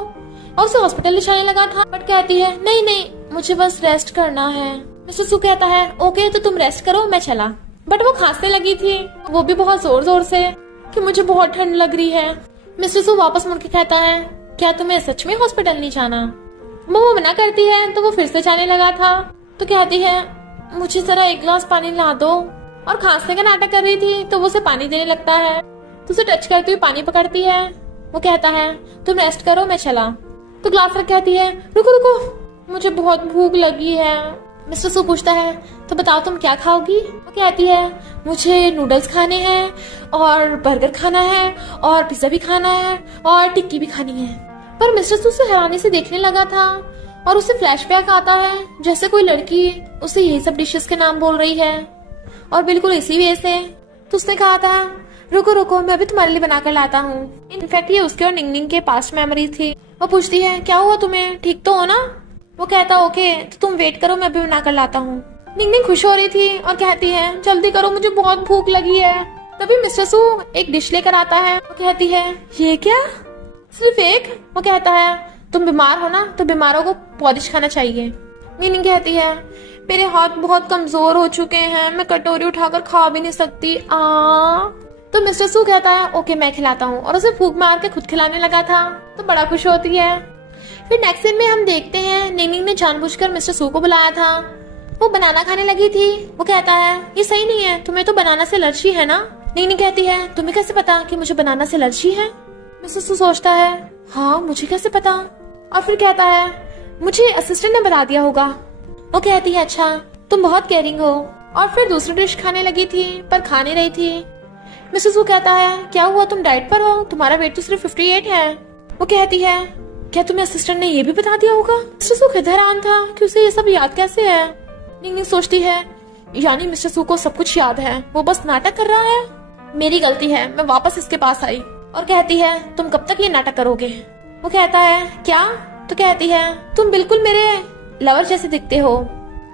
और उसे हॉस्पिटल ले जाने लगा था बट कहती है नहीं नहीं मुझे बस रेस्ट करना है। मिस्टर सू कहता है ओके तो तुम रेस्ट करो मैं चला, बट वो खांसने लगी थी, वो भी बहुत जोर जोर से कि मुझे बहुत ठंड लग रही है। मिस्टर सू वापस मुड़ के कहता है क्या तुम्हें सच में हॉस्पिटल नहीं जाना। वो मना करती है तो वो फिर से जाने लगा था तो कहती है मुझे जरा एक गिलास पानी ला दो, और खांसने का नाटक कर रही थी तो वो उसे पानी देने लगता है तो उसे टच करती हुई पानी पकड़ती है। वो कहता है तुम रेस्ट करो मैं चला, तो ग्लास रख कहती है रुको रुको मुझे बहुत भूख लगी है। मिस्टर सू पूछता है तो बताओ तुम क्या खाओगी। वो कहती है मुझे नूडल्स खाने हैं और बर्गर खाना है और पिज्जा भी खाना है और टिक्की भी खानी है। पर मिस्टर सू उसे हैरानी से देखने लगा था और उसे फ्लैशबैक आता है जैसे कोई लड़की उसे ये सब डिशेस के नाम बोल रही है और बिल्कुल इसी वे से। तो उसने कहा था रुको रुको मैं भी तुम्हारे लिए बनाकर लाता हूँ। इनफैक्ट ये उसके और निंगनिंग के पास्ट मेमोरी थी। वो पूछती है क्या हुआ तुम्हें, ठीक तो हो ना। वो कहता ओके तो तुम वेट करो मैं भी बनाकर लाता हूँ। निंगनिंग खुश हो रही थी और कहती है जल्दी करो मुझे बहुत भूख लगी है। तभी मिस्टर सू एक डिश लेकर आता है। वो कहती है ये क्या, सिर्फ एक। वो कहता है तुम बीमार हो ना तो बीमारों को पॉलिश खाना चाहिए। निंगनिंग कहती है मेरे हाथ बहुत कमजोर हो चुके हैं, मैं कटोरी उठाकर खा भी नहीं सकती। तो मिस्टर सू कहता है ओके मैं खिलाता हूँ और उसे फूंक मार के खुद खिलाने लगा था तो बड़ा खुश होती है। फिर नेक्स्ट सीन में हम देखते हैं निंगनिंग ने जानबूझकर मिस्टर सू को बुलाया था। वो बनाना खाने लगी थी। वो कहता है ये सही नहीं है, तुम्हें तो बनाना से एलर्जी है ना। निंगनिंग कहती है तुम्हें कैसे पता कि मुझे बनाना से एलर्जी है। मिस्टर सू सोचता है हाँ मुझे कैसे पता, और फिर कहता है मुझे असिस्टेंट ने बता दिया होगा। वो कहती है अच्छा तुम बहुत केयरिंग हो, और फिर दूसरी डिश खाने लगी थी पर खा नहीं रही थी। मिस्टर सू कहता है क्या हुआ तुम डाइट पर हो, तुम्हारा वेट तो सिर्फ 58 है। वो कहती है क्या तुम्हें असिस्टेंट ने ये भी बता दिया होगा। मिस्टर सू खुद हैरान था कि उसे ये सब याद कैसे है। निंगनिंग सोचती है यानी मिस्टर सू को सब कुछ याद है, वो बस नाटक कर रहा है। मेरी गलती है, मैं वापस इसके पास आई। और कहती है तुम कब तक ये नाटक करोगे। वो कहता है क्या, तो कहती है तुम बिल्कुल मेरे लवर जैसे दिखते हो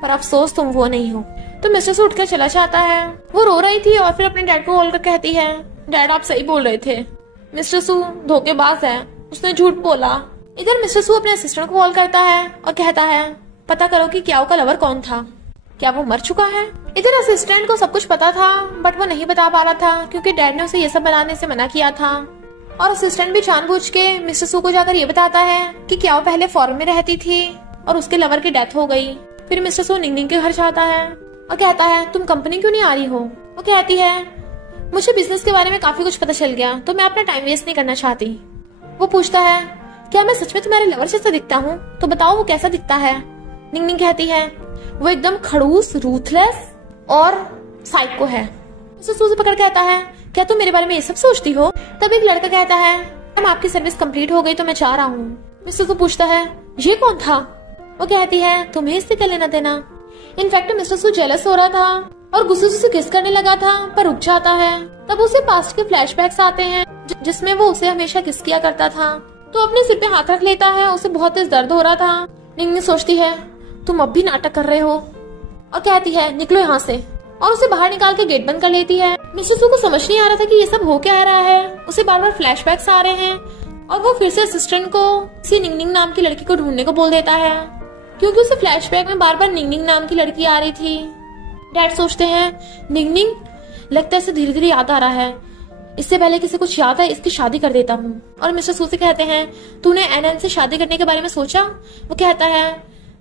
पर अफसोस तुम वो नहीं हो। तो मिस्टर सू उठकर चला जाता है। वो रो रही थी और फिर अपने डैड को बोलकर कहती है डैड आप सही बोल रहे थे, मिस्टर सू धोखेबाज है, उसने झूठ बोला। इधर मिस्टर सू अपने असिस्टेंट को कॉल करता है और कहता है पता करो कि क्याओ का लवर कौन था, क्या वो मर चुका है। इधर असिस्टेंट को सब कुछ पता था बट वो नहीं बता पा रहा था क्योंकि डैड ने उसे ये सब बनाने से मना किया था। और असिस्टेंट भी जानबूझ के मिस्टर सू को जाकर ये बताता है कि क्याओ पहले फॉरेन में रहती थी और उसके लवर की डेथ हो गई। फिर मिस्टर सू निंगनिंग के घर जाता है और कहता है तुम कंपनी क्यों नहीं आ रही हो। वो कहती है मुझे बिजनेस के बारे में काफी कुछ पता चल गया तो मैं अपना टाइम वेस्ट नहीं करना चाहती। वो पूछता है क्या मैं सच में तुम्हारे लवर जैसा दिखता हूँ, तो बताओ वो कैसा दिखता है। निंगनिंग कहती है वो एकदम खड़ूस, रूथलेस और साइको है। मिस्टर सू से पकड़ कहता है क्या तुम मेरे बारे में ये सब सोचती हो। तब एक लड़का कहता है मैम आपकी सर्विस कंप्लीट हो गई तो मैं जा रहा हूँ। मिस्टर सू पूछता है ये कौन था। वो कहती है तुम्हें इससे क्या लेना देना। इनफैक्ट मिस्टर सू जेलस हो रहा था और गुस्से से किस करने लगा था पर रुक जाता है। तब उसे पास्ट के फ्लैशबैक्स आते हैं जिसमें वो उसे हमेशा किस किया करता था। तो अपने सिर पे हाथ रख लेता है, उसे बहुत तेज दर्द हो रहा था। निंगनिंग सोचती है तुम अब भी नाटक कर रहे हो और कहती है निकलो यहाँ से, और उसे बाहर निकाल के गेट बंद कर लेती है। मिस्टर सू को समझ नहीं आ रहा था कि ये सब हो क्या रहा है। उसे बार बार फ्लैशबैक्स आ रहे हैं और वो फिर से असिस्टेंट को किसी निंगनिंग नाम की लड़की को ढूंढने को बोल देता है क्योंकि उसे फ्लैशबैक में बार बार निंगनिंग नाम की लड़की आ रही थी। डैड सोचते हैं निंगनिंग लगता है इसे धीरे धीरे याद आ रहा है, इससे पहले किसी कुछ याद है इसकी शादी कर देता हूँ। और मिस्टर सू से कहते हैं तूने एनन से शादी करने के बारे में सोचा? वो कहता है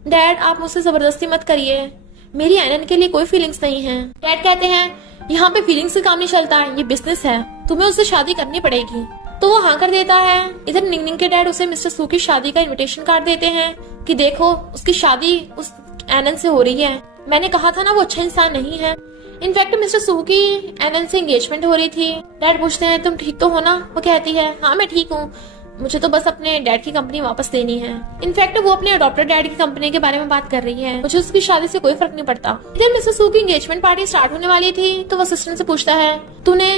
डैड आप मुझसे जबरदस्ती मत करिए, मेरी एनन के लिए कोई फीलिंग्स नहीं है। डैड कहते हैं यहाँ पे फीलिंग्स से काम नहीं चलता, ये बिजनेस है, तुम्हें उससे शादी करनी पड़ेगी। तो वो हाँ कर देता है। इधर निंगनिंग के डैड उसे मिस्टर सू की शादी का इनविटेशन कार्ड देते हैं कि देखो उसकी शादी उस एनन से हो रही है, मैंने कहा था ना वो अच्छा इंसान नहीं है। इनफैक्ट मिस्टर सू की एनन से एंगेजमेंट हो रही थी। डैड पूछते हैं तुम ठीक तो हो ना? वो कहती है हाँ मैं ठीक हूँ, मुझे तो बस अपने डैड की कंपनी वापस देनी है। इनफैक्ट वो अपने अडॉप्टेड डैड की कंपनी के बारे में बात कर रही है, मुझे उसकी शादी से कोई फर्क नहीं पड़ता। इधर मिस्टर सू की एंगेजमेंट पार्टी स्टार्ट होने वाली थी तो वो असिस्टेंट से पूछता है तूने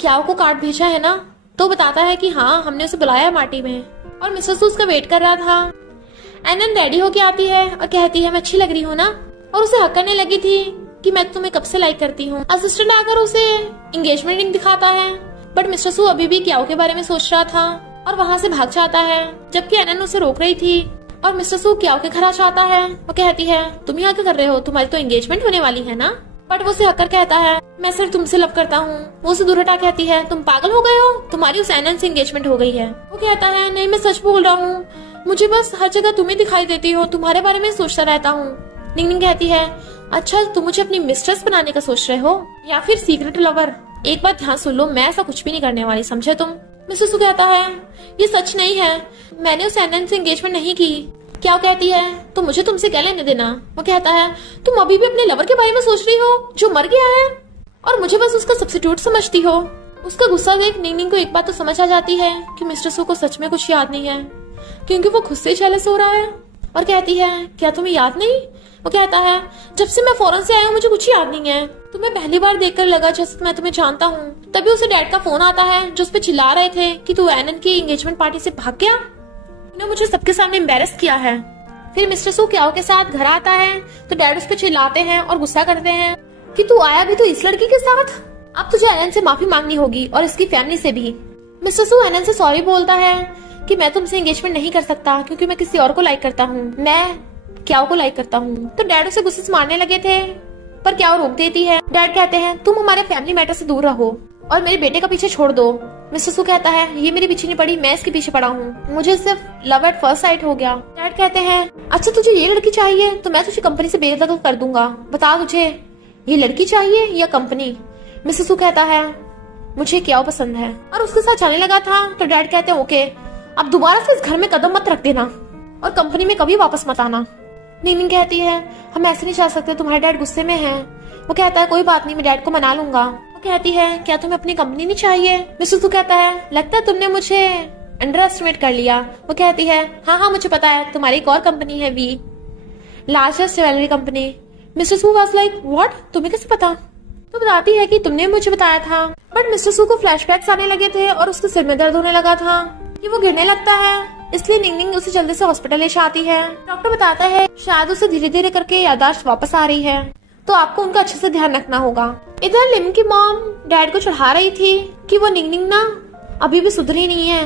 क्याओ को कार्ड भेजा है ना? तो बताता है कि हाँ हमने उसे बुलाया है पार्टी में। और मिस्टर सू उसका वेट कर रहा था। एनन रेडी होके आती है और कहती है मैं अच्छी लग रही हूँ ना? और उसे हक करने लगी थी कि मैं तुम्हें कब से लाइक करती हूँ। असिस्टेंट आकर उसे एंगेजमेंट रिंग दिखाता है, बट मिस्टर सू अभी भी क्याओ के बारे में सोच रहा था और वहाँ से भाग जाता है, जबकि एनन उसे रोक रही थी। और मिस्टर सू क्याओ के घर आ जाता है और कहती है तुम यहाँ क्या कर रहे हो, तुम्हारी तो एंगेजमेंट होने वाली है ना? बट वो उसे हक कर कहता है मैं सिर्फ तुमसे लव करता हूँ। वो उसे दूर हटा कहती है तुम पागल हो गए हो, तुम्हारी उस एनन से एंगेजमेंट हो गई है। वो कहता है नहीं मैं सच बोल रहा हूँ, मुझे बस हर जगह तुम्हें दिखाई देती हो, तुम्हारे बारे में सोचता रहता हूँ। निंगनिंग कहती है अच्छा तुम मुझे अपनी मिस्ट्रेस बनाने का सोच रहे हो या फिर सीक्रेट लवर? एक बात ध्यान सुन लो, मैं ऐसा कुछ भी नहीं करने वाली, समझे तुम? मिस्टर सू कहता है ये सच नहीं है, मैंने उस एनन से एंगेजमेंट नहीं की। क्या कहती है तो मुझे तुमसे क्या लेने देना? वो कहता है तुम अभी भी अपने लवर के बारे में सोच रही हो जो मर गया है और मुझे बस उसका सब्स्टिट्यूट समझती हो। उसका गुस्सा देख निंगनिंग को एक बात तो समझ आ जाती है कि मिस्टर सू को सच में कुछ याद नहीं है, क्योंकि वो खुद से जेलस हो रहा है। और कहती है क्या तुम्हें याद नहीं? वो कहता है जब से मैं फॉरेन से आया हूँ मुझे कुछ याद नहीं है, तुम्हें पहली बार देखकर लगा जैसे मैं तुम्हें जानता हूँ। तभी उसे डैड का फोन आता है जो उस पे चिल्ला रहे थे कि तू एनन की एंगेजमेंट पार्टी से भाग गया, तूने मुझे सबके सामने एम्बेरस किया है। फिर मिस्टर सू क्याओ के साथ घर आता है तो डैड उस पे चिल्लाते हैं और गुस्सा करते हैं कि तू आया भी तो इस लड़की के साथ, अब तुझे एनन से माफी मांगनी होगी और इसकी फैमिली से भी। मिस्टर सू एनन से सॉरी बोलता है कि मैं तुमसे एंगेजमेंट नहीं कर सकता क्योंकि मैं किसी और को लाइक करता हूँ, मैं क्याओ को लाइक करता हूँ। तो डैड उसे गुस्से से मारने लगे थे पर क्याओ रोक देती है। डैड कहते हैं तुम हमारे फैमिली मैटर से दूर रहो और मेरे बेटे का पीछे छोड़ दो। मिस्टर सू कहता है ये मेरे पीछे नहीं पड़ी, मैं इसके पीछे पड़ा हूँ, मुझे सिर्फ लव एट फर्स्ट साइट हो गया। डैड कहते हैं अच्छा तुझे ये लड़की चाहिए तो मैं तुझे कंपनी से बेदखल कर दूंगा, बता तुझे ये लड़की चाहिए या कंपनी? मिस्टर सू कहता है मुझे क्याओ पसंद है और उसके साथ जाने लगा था। तो डैड कहते हैं ओके अब दोबारा से इस घर में कदम मत रख देना और कंपनी में कभी वापस मत आना। निंगनिंग कहती है हम ऐसे नहीं जा सकते, तुम्हारे डैड गुस्से में हैं। वो कहता है कोई बात नहीं मैं डैड को मना लूंगा। वो कहती है क्या तुम्हें अपनी कंपनी नहीं चाहिए? मिस्टर सू कहता है लगता है तुमने मुझे अंडर एस्टिमेट कर लिया। वो कहती है हाँ मुझे पता है, तुम्हारी एक और कंपनी है वी, largest jewellery company. Mister Su was like what, तुम्हें कैसे पता? तो बताती है कि तुमने मुझे बताया था। बट मिस्टर सू को फ्लैशबैक्स आने लगे थे और उसके सिर में दर्द होने लगा था कि वो गिरने लगता है, इसलिए निंगनिंग उसे जल्दी से हॉस्पिटल ले जाती है। डॉक्टर बताता है शायद उसे धीरे धीरे करके याददाश्त वापस आ रही है, तो आपको उनका अच्छे से ध्यान रखना होगा। इधर लिम की मॉम डैड को चढ़ा रही थी कि वो निंगनिंग ना अभी भी सुधरी नहीं है,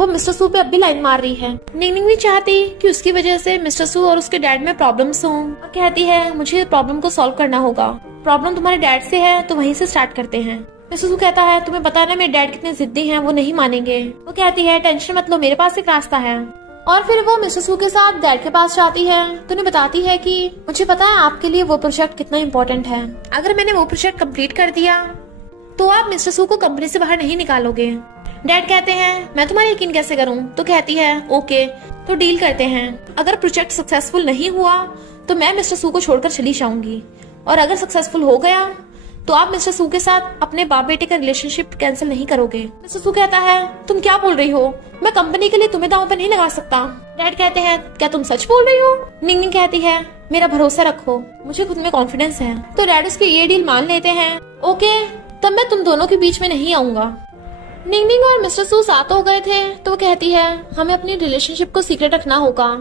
वो मिस्टर सू पे अब भी लाइन मार रही है। निंगनिंग नहीं चाहती कि उसकी वजह से मिस्टर सू और उसके डैड में प्रॉब्लम्स हों और कहती है मुझे प्रॉब्लम को सॉल्व करना होगा, प्रॉब्लम तुम्हारे डैड से है तो वहीं से स्टार्ट करते हैं। मिस्टर सू कहता है तुम्हें पता है ना मेरे डैड कितने जिद्दी हैं, वो नहीं मानेंगे। वो कहती है टेंशन मत लो, मेरे पास एक रास्ता है। और फिर वो मिस्टर सू के साथ डैड के पास जाती है तो उन्हें बताती है कि मुझे पता है आपके लिए वो प्रोजेक्ट कितना इम्पोर्टेंट है, अगर मैंने वो प्रोजेक्ट कंप्लीट कर दिया तो आप मिस्टर सू को कंपनी से बाहर नहीं निकालोगे। डैड कहते हैं मैं तुम्हारा यकीन कैसे करूं? तो कहती है ओके तो डील करते हैं, अगर प्रोजेक्ट सक्सेसफुल नहीं हुआ तो मैं मिस्टर सू को छोड़कर चली जाऊंगी और अगर सक्सेसफुल हो गया तो आप मिस्टर सू के साथ अपने बाप बेटे का रिलेशनशिप कैंसिल नहीं करोगे। मिस्टर सू कहता है तुम क्या बोल रही हो, मैं कंपनी के लिए तुम्हें दांव पर नहीं लगा सकता। डैड कहते हैं क्या तुम सच बोल रही हो? निंगनिंग कहती है मेरा भरोसा रखो, मुझे खुद में कॉन्फिडेंस है। तो डैड उसकी ये डील मान लेते हैं। ओके तब मैं तुम दोनों के बीच में नहीं आऊंगा। निंगनिंग और मिस्टर सू साथ हो गए थे तो वो कहती है हमें अपनी रिलेशनशिप को सीक्रेट रखना होगा।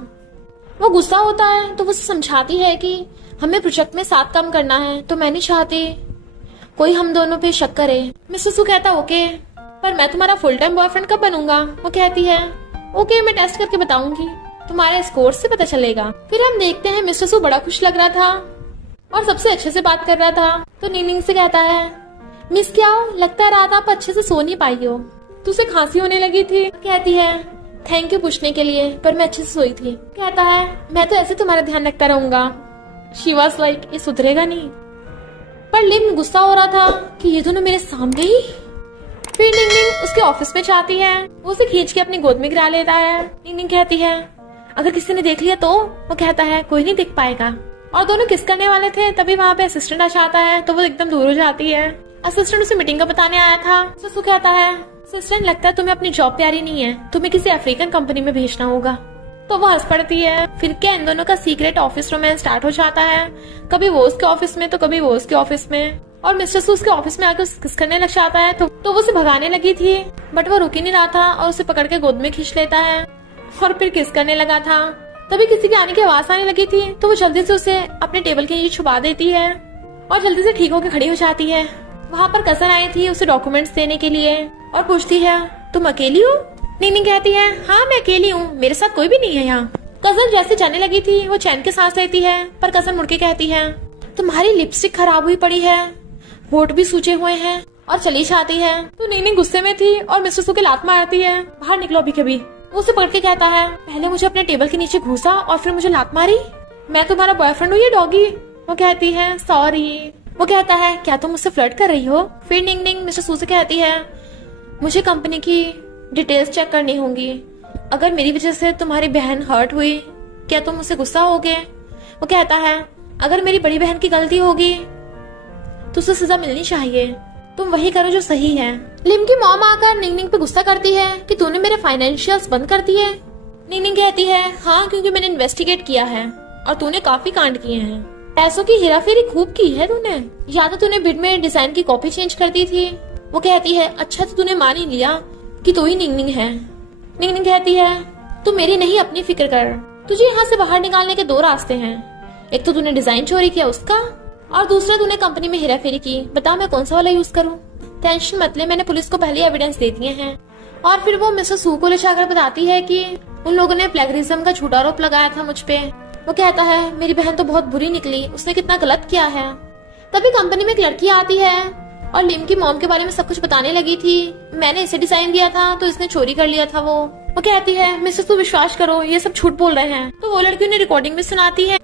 वो गुस्सा होता है तो वो समझाती है कि हमें प्रोजेक्ट में साथ काम करना है, तो मैं नहीं चाहती कोई हम दोनों पे शक करे। मिस्टर सू कहता ओके पर मैं तुम्हारा फुल टाइम बॉयफ्रेंड कब बनूंगा? वो कहती है ओके मैं टेस्ट करके बताऊंगी, तुम्हारे स्कोर से पता चलेगा। फिर हम देखते हैं मिस्टर सू बड़ा खुश लग रहा था और सबसे अच्छे से बात कर रहा था। तो निंगनिंग से कहता है मिस क्या हो, लगता है रात आप अच्छे से सो नहीं पाई हो, तुझसे खांसी होने लगी थी। कहती है थैंक यू पूछने के लिए, पर मैं अच्छे से सोई थी। कहता है मैं तो ऐसे तुम्हारा ध्यान रखता रहूंगा। शी वाज लाइक ये सुधरेगा नहीं। पर लिम गुस्सा हो रहा था कि ये दोनों मेरे सामने ही। फिर निंगनिंग उसके ऑफिस में जाती है, वो उसे खींच के अपनी गोद में गिरा लेता है। निंगनिंग कहती है अगर किसी ने देख लिया तो? वो कहता है कोई नहीं देख पाएगा। और दोनों किस करने वाले थे, तभी वहाँ पे असिस्टेंट आ जाता है, तो वो एकदम दूर हो जाती है। असिस्टेंट उसे मीटिंग का बताने आया था। ससु कहता है असिस्टेंट लगता है तुम्हें अपनी जॉब प्यारी नहीं है, तुम्हें किसी अफ्रीकन कंपनी में भेजना होगा। तो वो हंस पड़ती है। फिर क्या इन दोनों का सीक्रेट ऑफिस रोमांस स्टार्ट हो जाता है, कभी वो उसके ऑफिस में तो कभी वो उसके ऑफिस में। और मिस्टर सू उसके ऑफिस में आकर किस करने लग जाता है, तो वो उसे भगाने लगी थी, बट वो रुक ही नहीं रहा था और उसे पकड़ के गोद में खींच लेता है और फिर किस करने लगा था। तभी किसी के आने की आवाज आने लगी थी, तो वो जल्दी से उसे अपने टेबल के नीचे छुपा देती है और जल्दी से ठीक होकर खड़ी हो जाती है। वहाँ पर कजन आई थी उसे डॉक्यूमेंट्स देने के लिए और पूछती है तुम अकेली हो? निंगनिंग कहती है हाँ मैं अकेली हूँ, मेरे साथ कोई भी नहीं है यहाँ। कजन जैसे जाने लगी थी वो चैन के सांस लेती है, पर कजन मुड़ के कहती है तुम्हारी लिपस्टिक खराब हुई पड़ी है, होठ भी सूजे हुए हैं, और चली जाती है। तो निंगनिंग गुस्से में थी और मिस्टर सू के लात मारती है, बाहर निकलो अभी कभी। वो उसे पकड़ के कहता है पहले मुझे अपने टेबल के नीचे घुसा और फिर मुझे लात मारी, मैं तुम्हारा बॉयफ्रेंड हूँ ये डॉगी। वो कहती है सॉरी। वो कहता है क्या तुम मुझसे फ्लर्ट कर रही हो? फिर निंगनिंग मिस्टर सू से कहती है मुझे कंपनी की डिटेल्स चेक करनी होंगी, अगर मेरी वजह से तुम्हारी बहन हर्ट हुई क्या तुम मुझसे गुस्सा होगे? वो कहता है अगर मेरी बड़ी बहन की गलती होगी तो उसे सजा मिलनी चाहिए, तुम वही करो जो सही है। लिम की मॉम आकर निंगनिंग पे गुस्सा करती है कि तूने मेरे फाइनेंशियल्स बंद कर दिए। निंगनिंग कहती है हाँ क्योंकि मैंने इन्वेस्टिगेट किया है और तूने काफी कांड किए हैं, पैसों की हेराफेरी खूब की है तूने, या तो तूने बिड में डिजाइन की कॉपी चेंज कर दी थी। वो कहती है अच्छा तो तूने मान ही लिया कि तू ही निंगनिंग है। निंगनिंग कहती है तू मेरी नहीं अपनी फिक्र कर, तुझे यहाँ से बाहर निकालने के दो रास्ते हैं, एक तो तूने डिजाइन चोरी किया उसका और दूसरा तूने कंपनी में हेराफेरी की, बता मैं कौन सा वाला यूज करूँ? टेंशन मत ले, मैंने पुलिस को पहले एविडेंस दे दिए हैं। और फिर वो मिस्टर सू को ले जाकर बताती है कि उन लोगों ने प्लेगरिज्म का झूठा आरोप लगाया था मुझ पे। वो कहता है मेरी बहन तो बहुत बुरी निकली, उसने कितना गलत किया है। तभी कंपनी में एक लड़की आती है और लिम की मॉम के बारे में सब कुछ बताने लगी थी, मैंने इसे डिजाइन दिया था तो इसने चोरी कर लिया था। वो कहती है मिस्टर सू विश्वास करो ये सब झूठ बोल रहे हैं। तो वो लड़की उन्हें रिकॉर्डिंग में सुनाती है।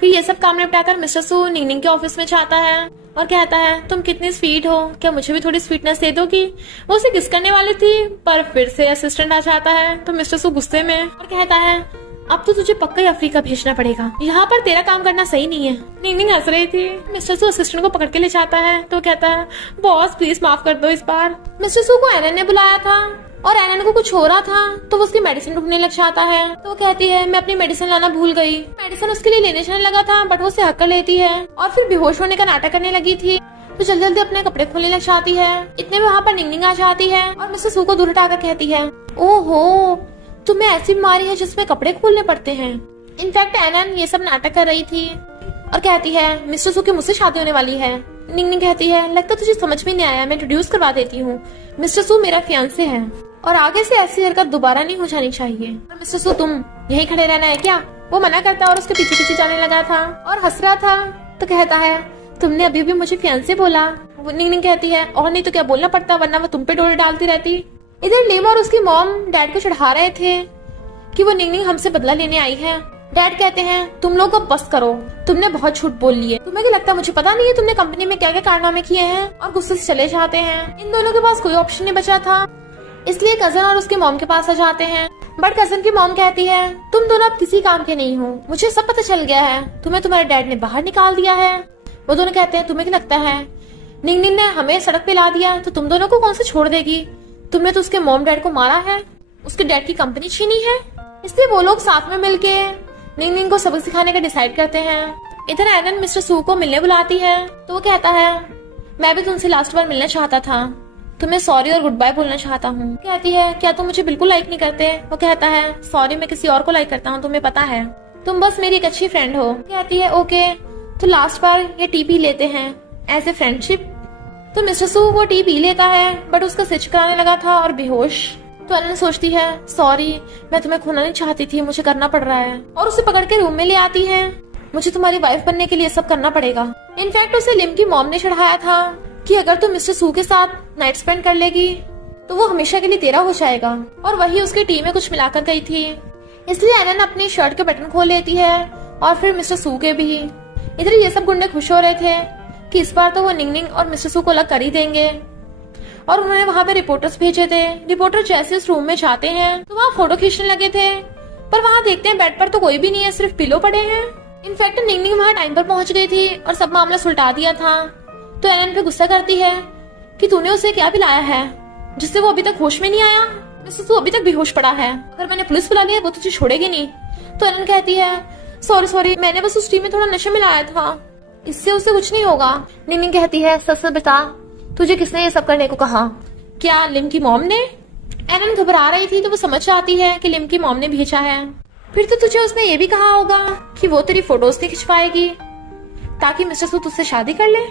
फिर ये सब काम निपटाकर मिस्टर सू निंगनिंग के ऑफिस में जाता है और कहता है तुम कितनी स्वीट हो, क्या मुझे भी थोड़ी स्वीटनेस दे दोगी? वो उसे किस करने वाली थी, पर फिर से असिस्टेंट आ जाता है तो मिस्टर सू गुस्से में और कहता है अब तो तुझे पक्का ही अफ्रीका भेजना पड़ेगा, यहाँ पर तेरा काम करना सही नहीं है। निंगनिंग हंस रही थी। मिस्टर सू असिस्टेंट को पकड़ के ले जाता है तो कहता है बॉस प्लीज माफ कर दो इस बार। मिस्टर सू को एनन ने बुलाया था और एनन को कुछ हो रहा था तो वो उसकी मेडिसिन ढूंढने लग जाता है। तो वो कहती है मैं अपनी मेडिसिन लाना भूल गई। मेडिसिन उसके लिए लेने जाने लगा था बट वो उसे हक कर लेती है और फिर बेहोश होने का नाटक करने लगी थी, तो जल्दी जल्दी अपने कपड़े खोलने लग जाती है। इतने में वहाँ पर निंगनिंग आ जाती है और मिस्टर सू को दूर हटाकर कहती है ओहो तुम्हें ऐसी बीमारी है जिसमें कपड़े खोलने पड़ते हैं। इनफैक्ट एनन ये सब नाटक कर रही थी और कहती है मिस्टर सू की मुझसे शादी होने वाली है। निंगनिंग कहती है लगता तुझे समझ में नहीं आया, मैं इंट्रोड्यूस करवा देती हूँ, मिस्टर सू मेरा फियांसे है और आगे से ऐसी हरकत दोबारा नहीं हो जानी चाहिए। और मिस्टर सू तुम यहीं खड़े रहना है क्या? वो मना करता और उसके पीछे पीछे जाने लगा था और हंस रहा था। तो कहता है तुमने अभी भी मुझे फियांसे बोला? निंगनिंग कहती है और नहीं तो क्या बोलना पड़ता, वरना वो तुम पे डोरे डालती रहती। इधर लिम और उसकी मॉम डैड को चढ़ा रहे थे कि वो निंगनिंग हमसे बदला लेने आई है। डैड कहते हैं तुम लोग अब बस करो, तुमने बहुत झूठ बोल लिए, तुम्हें क्या लगता मुझे पता नहीं है तुमने कंपनी में क्या क्या कारनामे किए हैं? और गुस्से से चले जाते हैं। इन दोनों के पास कोई ऑप्शन नहीं बचा था, इसलिए कजन और उसके मॉम के पास आ जाते हैं। बट कजन की मॉम कहती है तुम दोनों अब किसी काम के नहीं हो, मुझे सब पता चल गया है, तुम्हें तुम्हारे डैड ने बाहर निकाल दिया है। वो दोनों कहते हैं तुम्हें क्या लगता है निंगनिंग ने हमें सड़क पे ला दिया तो तुम दोनों को कौन से छोड़ देगी? तुमने तो उसके मॉम डैड को मारा है, उसके डैड की कंपनी छीनी है। इसलिए वो लोग साथ में मिलके निंगनिंग को सबक सिखाने का डिसाइड करते हैं। इधर एनन मिस्टर सू को मिलने बुलाती है तो वो कहता है मैं भी तुमसे लास्ट बार मिलना चाहता था, तुम्हें सॉरी और गुड बाय बोलना चाहता हूँ। कहती है क्या तुम मुझे बिल्कुल लाइक नहीं करते? वो कहता है सॉरी मैं किसी और को लाइक करता हूँ, तुम्हें पता है, तुम बस मेरी एक अच्छी फ्रेंड हो। कहती है ओके तो लास्ट बार ये टी पी लेते हैं एज ए फ्रेंडशिप। तो मिस्टर सू वो टी पी लेता है बट उसका स्विच कराने लगा था और बेहोश। तो एनन सोचती है सॉरी मैं तुम्हें खोना नहीं चाहती थी, मुझे करना पड़ रहा है, और उसे पकड़ के रूम में ले आती है। मुझे तुम्हारी वाइफ बनने के लिए सब करना पड़ेगा। इनफैक्ट उसे लिम की मॉम ने चढ़ाया था कि अगर तू मिस्टर सू के साथ नाइट स्पेंड कर लेगी तो वो हमेशा के लिए तेरा हो जाएगा। और वही उसकी टीम में कुछ मिलाकर गई थी, इसलिए एनन अपनी शर्ट के बटन खोल लेती है और फिर मिस्टर सू के भी। इधर ये सब गुंडे खुश हो रहे थे कि इस बार तो वो निंगनिंग और मिस्टर सू को अलग कर ही देंगे, और उन्होंने वहाँ पे रिपोर्टर्स भेजे थे। रिपोर्टर जैसे उस रूम में जाते हैं तो वहाँ फोटो खींचने लगे थे, पर वहाँ देखते हैं बेड पर तो कोई भी नहीं है, सिर्फ पिलो पड़े हैं। इनफैक्ट निंगनिंग वहाँ टाइम पर पहुंच गई थी और सब मामला सुलटा दिया था। तो एलन पे गुस्सा करती है कि तूने उसे क्या पिलाया है जिससे वो अभी तक होश में नहीं आया। मिस्टर सू अभी तक बेहोश पड़ा है, अगर मैंने पुलिस बुला लिया वो तुझे छोड़ेगी नहीं। तो एलन कहती है सॉरी मैंने बस उस टी में थोड़ा नशा मिलाया था, इससे उसे कुछ नहीं होगा। निंगनिंग कहती है सच सच बता, तुझे किसने ये सब करने को कहा? क्या लिम की मॉम ने? एलन घबरा रही थी तो वो समझ जाती है कि लिम की मॉम ने भेजा है। फिर तो तुझे उसने ये भी कहा होगा कि वो तेरी फोटोज नहीं खिंचवाएगी ताकि मिस्टर सू तुझसे शादी कर ले।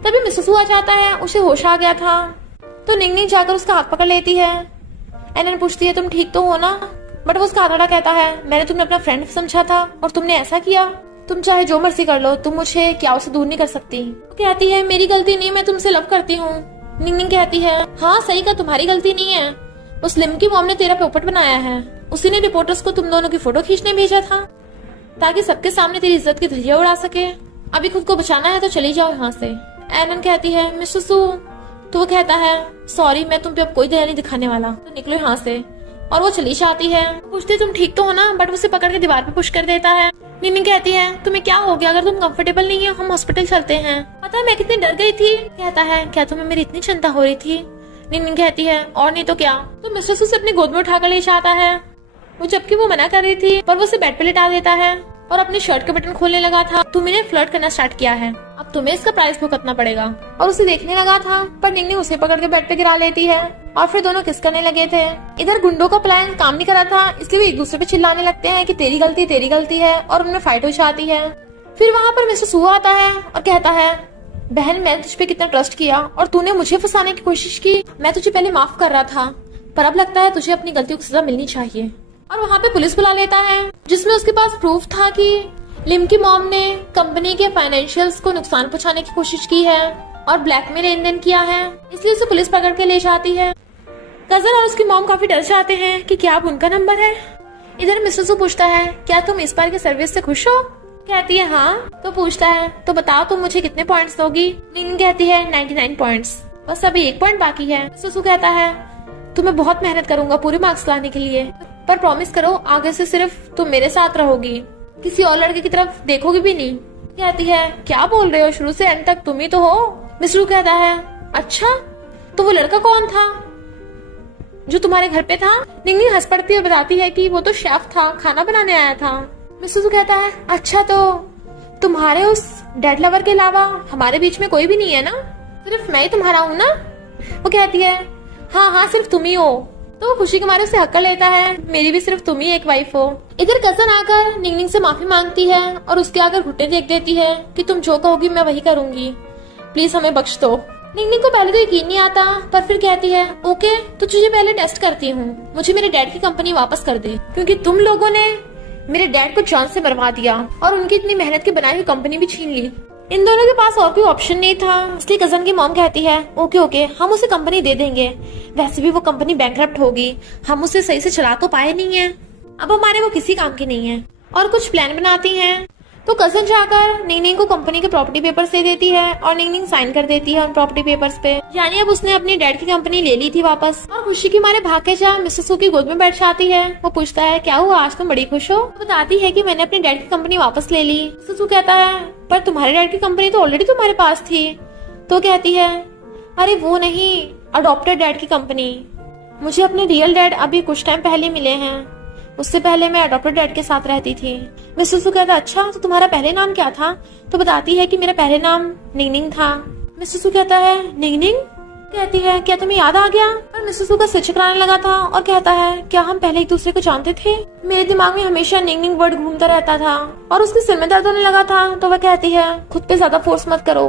तभी मिस्टर सू आ जाता है, उसे होश आ गया था। तो निंगनिंग जाकर उसका हाथ पकड़ लेती है। एलन पूछती है तुम ठीक तो हो ना? बट वो उसका हाथ अड़ा कहता है मैंने तुम्हें अपना फ्रेंड समझा था और तुमने ऐसा किया। तुम चाहे जो मर्जी कर लो, तुम मुझे क्या उससे दूर नहीं कर सकती। वो कहती है मेरी गलती नहीं, मैं तुमसे लव करती हूँ। निंगनिंग कहती है हाँ सही का, तुम्हारी गलती नहीं है, उस लिम की मॉम ने तेरा पोपट बनाया है। उसी ने रिपोर्टर्स को तुम दोनों की फोटो खींचने भेजा था ताकि सबके सामने तेरी इज्जत की धज्जियां उड़ा सके। अभी खुद को बचाना है तो चली जाओ यहाँ से। एलन कहती है मिस्टर सू, तो वो कहता है सॉरी मैं तुम पे अब कोई दया नहीं दिखाने वाला, तो निकलो यहाँ से। और वो चली जाती है। पूछती तुम ठीक तो हो ना? बट उसे पकड़ के दीवार पे पुश कर देता है। निंगनिंग कहती है तुम्हें क्या हो गया? अगर तुम कंफर्टेबल नहीं हो हम हॉस्पिटल चलते हैं। पता है मैं कितनी डर गई थी। कहता है क्या तुम्हें मेरी इतनी चिंता हो रही थी? निंगनिंग कहती है और नहीं तो क्या। तो मिस्टर सू से अपनी गोद में उठाकर ले जाता है, वो जबकि वो मना कर रही थी, पर वो उसे बेड पे लिटा देता है और अपनी शर्ट के बटन खोलने लगा था। तुमने फ्लर्ट करना स्टार्ट किया है, अब तुम्हें इसका प्राइस भुगतना पड़ेगा। और उसे देखने लगा था, पर निंगनिंग उसे पकड़ के बेड पे गिरा लेती है और फिर दोनों किस करने लगे थे। इधर गुंडों का प्लान काम नहीं करा था, इसलिए वो एक दूसरे पे चिल्लाने लगते हैं कि तेरी गलती है, और उनमें फाइट हो जाती है। फिर वहाँ पर मिस्टर सू आता है और कहता है बहन मैंने तुझ पे कितना ट्रस्ट किया और तूने मुझे फंसाने की कोशिश की। मैं तुझे पहले माफ कर रहा था, पर अब लगता है तुझे अपनी गलतियों की सजा मिलनी चाहिए। और वहाँ पे पुलिस बुला लेता है, जिसमें उसके पास प्रूफ था कि लिम की मॉम ने कंपनी के फाइनेंशियल्स को नुकसान पहुंचाने की कोशिश की है और ब्लैकमेल लेन-देन किया है, इसलिए उसे पुलिस पकड़ के ले जाती है। कजन और उसकी मॉम काफी डर जाते हैं कि क्या अब उनका नंबर है। इधर मिस्टर सू पूछता है क्या तुम इस बार के सर्विस से खुश हो? कहती है हाँ। तो पूछता है तो बताओ तुम मुझे कितने पॉइंट्स दोगी? निंगनिंग कहती है 99 पॉइंट्स, बस अभी 1 पॉइंट बाकी है। मिस्टर सू कहता है तो मैं बहुत मेहनत करूंगा पूरे मार्क्स लाने के लिए, पर प्रॉमिस करो आगे से सिर्फ तुम मेरे साथ रहोगी, किसी और लड़के की तरफ देखोगी भी नहीं। कहती है क्या बोल रहे हो, शुरू से एंड तक तुम ही तो हो। मिस्टर सू कहता है अच्छा तो वो लड़का कौन था जो तुम्हारे घर पे था? निंगनिंग हंस पड़ती है और बताती है कि वो तो शेफ था, खाना बनाने आया था। मिस्टर सू कहता है अच्छा तो तुम्हारे उस डेड लवर के अलावा हमारे बीच में कोई भी नहीं है ना? सिर्फ मैं ही तुम्हारा हूँ ना? वो कहती है हाँ सिर्फ तुम ही हो। तो वो खुशी के मारे उसे हक्का लेता है मेरी भी सिर्फ तुम ही एक वाइफ हो। इधर कजन आकर निंगनिंग से माफी मांगती है और उसके आकर घुटने टेक देती है कि तुम जो कहोगी मैं वही करूंगी, प्लीज हमें बख्श दो। निंगनिंग को पहले तो यकीन नहीं आता, पर फिर कहती है ओके तो तुझे पहले टेस्ट करती हूँ, मुझे मेरे डैड की कंपनी वापस कर दे, क्योंकि तुम लोगों ने मेरे डैड को जान से मरवा दिया और उनकी इतनी मेहनत की बनाई हुई कंपनी भी छीन ली। इन दोनों के पास और कोई ऑप्शन नहीं था, इसलिए कजन की मॉम कहती है ओके हम उसे कंपनी दे देंगे, वैसे भी वो कंपनी बैंकरप्ट होगी, हम उसे सही से चला तो पाए नहीं है, अब हमारे वो किसी काम की नहीं है। और कुछ प्लान बनाती हैं। तो कजन जाकर निंगनिंग को कंपनी के प्रॉपर्टी पेपर्स दे देती है और निंगनिंग साइन कर देती है उन प्रॉपर्टी पेपर्स पे, यानी अब उसने अपनी डैड की कंपनी ले ली थी वापस। और खुशी की मारे भाग के जा मिस्टर सू की गोद में बैठ जाती है। वो पूछता है क्या हुआ, आज तुम बड़ी खुश हो? बताती है कि मैंने अपनी डैड की कंपनी वापस ले ली। मिस्टर सू कहता है पर तुम्हारे डैड की कंपनी तो ऑलरेडी तुम्हारे पास थी। तो कहती है अरे वो नहीं, अडॉप्टेड डैड की कंपनी, मुझे अपने रियल डैड अभी कुछ टाइम पहले मिले हैं, उससे पहले मैं अडॉप्टेड डैड के साथ रहती थी। मिस्टर सू कहता अच्छा तो तुम्हारा पहले नाम क्या था? तो बताती है कि मेरा पहले नाम निंगनिंग था। मिस्टर सू कहता है निंगनिंग? कहती है क्या तुम्हें याद आ गया? और मिस्टर सू का सिर चकराने लगा था और कहता है क्या हम पहले एक दूसरे को जानते थे? मेरे दिमाग में हमेशा निंगनिंग वर्ड घूमता रहता था और उसके सिर में दर्द होने लगा था। तो वह कहती है खुद पे ज्यादा फोर्स मत करो।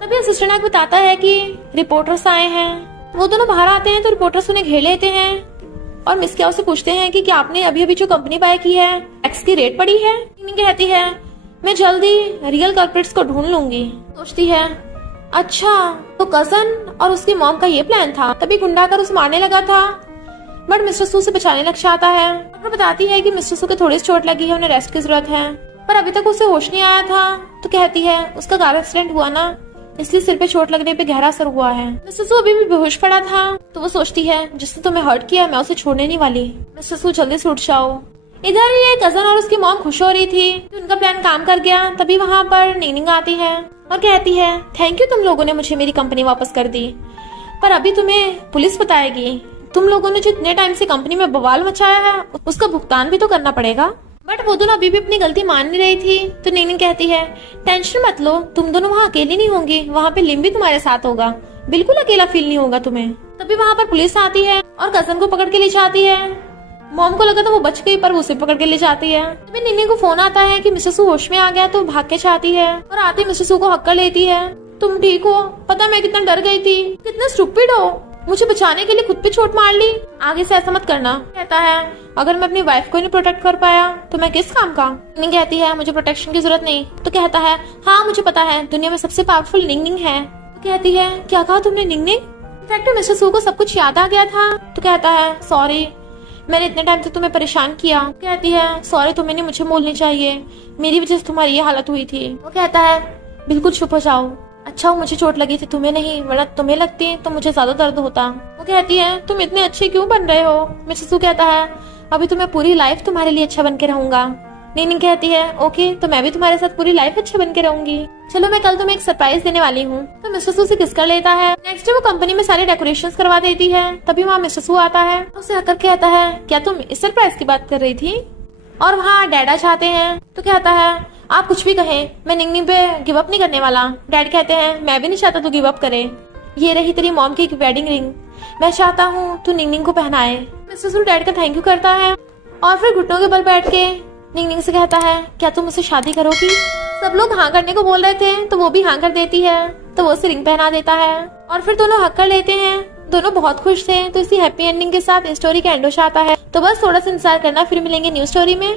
तभी असिस्टेंट बताता है कि रिपोर्टर्स आए हैं। वो दोनों बाहर आते हैं तो रिपोर्टर्स उन्हें घेर लेते हैं और मिस क्या से पूछते हैं कि क्या आपने अभी अभी जो कंपनी बाय की है टैक्स की रेट पड़ी है? निंगनिंग कहती है मैं जल्दी रियल कल्प्रिट्स को ढूंढ लूंगी। सोचती है अच्छा, तो कजन और उसकी मॉम का ये प्लान था, तभी गुंडा आकर उसे मारने लगा था। बट मिस्टर सू से बचाने लग जाता है और बताती है कि मिस्टर सू को थोड़ी सी चोट लगी है, उन्हें रेस्ट की जरूरत है, पर अभी तक उसे होश नहीं आया था। तो कहती है उसका कार एक्सीडेंट हुआ ना, इसलिए सिर पे चोट लगने पे गहरा असर हुआ है। मिस्टर सू अभी भी बेहोश पड़ा था, तो वो सोचती है जिसने तुम्हें हर्ट किया मैं उसे छोड़ने नहीं वाली, मिस्टर सू जल्दी से उठ जाओ। इधर ये कजन और उसकी मॉम खुश हो रही थी कि उनका प्लान काम कर गया। तभी वहाँ पर निंगनिंग आती है और कहती है थैंक यू, तुम लोगों ने मुझे मेरी कंपनी वापस कर दी, पर अभी तुम्हें पुलिस बताएगी। तुम लोगों ने जो इतने टाइम से कंपनी में बवाल मचाया है उसका भुगतान भी तो करना पड़ेगा। बट वो दोनों अभी भी अपनी गलती मान नहीं रही थी। तो निंगनिंग कहती है टेंशन मत लो, तुम दोनों वहाँ अकेली नहीं होंगी, वहाँ पे लिम भी तुम्हारे साथ होगा, बिल्कुल अकेला फील नहीं होगा तुम्हें। तभी वहाँ पर पुलिस आती है और कजन को पकड़ के ले जाती है। मॉम को लगा था वो बच गई, पर वो उसे पकड़ के ले जाती है। तभी निंगनिंग को फोन आता है कि मिस्टर सू होश में आ गया, तो भाग के जाती है और आते मिस्टर सू को हक कर लेती है। तुम ठीक हो? पता मैं कितना डर गई थी, कितना स्टूपिड हो, मुझे बचाने के लिए खुद पे चोट मार ली, आगे से ऐसा मत करना। कहता है अगर मैं अपनी वाइफ को नहीं प्रोटेक्ट कर पाया तो मैं किस काम का। निंगनिंग कहती है मुझे प्रोटेक्शन की जरूरत नहीं। तो कहता है हाँ मुझे पता है, दुनिया में सबसे पावरफुल निंगनिंग है। तो कहती है क्या कहा तुमने निंगनिंग? इनफैक्ट मिस्टर सू को सब कुछ याद आ गया था। तो कहता है सॉरी, मैंने इतने टाइम तक तुम्हें परेशान किया। कहती है सॉरी, तुम्हें नहीं मुझे बोलनी चाहिए, मेरी वजह से तुम्हारी ये हालत हुई थी। वो कहता है बिल्कुल चुप हो जाओ, अच्छा हो मुझे चोट लगी थी, तुम्हें नहीं, वरना तुम्हें लगती तो मुझे ज्यादा दर्द होता। वो कहती है तुम इतने अच्छे क्यों बन रहे हो? मिस्टर सू कहता है अभी तो मैं पूरी लाइफ तुम्हारे लिए अच्छा बन के रहूंगा। निंगनिंग कहती है ओके, तो मैं भी तुम्हारे साथ पूरी लाइफ अच्छा बन के रहूंगी, चलो मैं कल तुम्हें एक सरप्राइज देने वाली हूँ। तो मिस्टर सू से किस कर लेता है। नेक्स्ट डे वो कंपनी में सारे डेकोरेशंस करवा देती है। तभी वहाँ मिस्टर सू आता है, उसे आकर कहता है क्या तुम इस सरप्राइज की बात कर रही थी? और वहाँ डैडा चाहते हैं। तो कहता है आप कुछ भी कहें, मैं निंगनिंग पे गिव अप नहीं करने वाला। डैड कहते हैं मैं भी नहीं चाहता तू गिव अप करे, ये रही तेरी मॉम की वेडिंग रिंग, मैं चाहता हूँ तू निंगनिंग को पहनाए। मिस्टर सू डैड का थैंक यू करता है और फिर घुटनों के बल बैठ के निंगनिंग से कहता है क्या तुम मुझसे शादी करोगी? सब लोग हाँ करने को बोल रहे थे, तो वो भी हाँ कर देती है। तो वो उसे रिंग पहना देता है और फिर दोनों हक कर लेते हैं। दोनों बहुत खुश थे। तो इसी हैप्पी एंडिंग के साथ स्टोरी का एंड हो जाता है। तो बस थोड़ा सा इंतजार करना, फिर मिलेंगे न्यू स्टोरी में।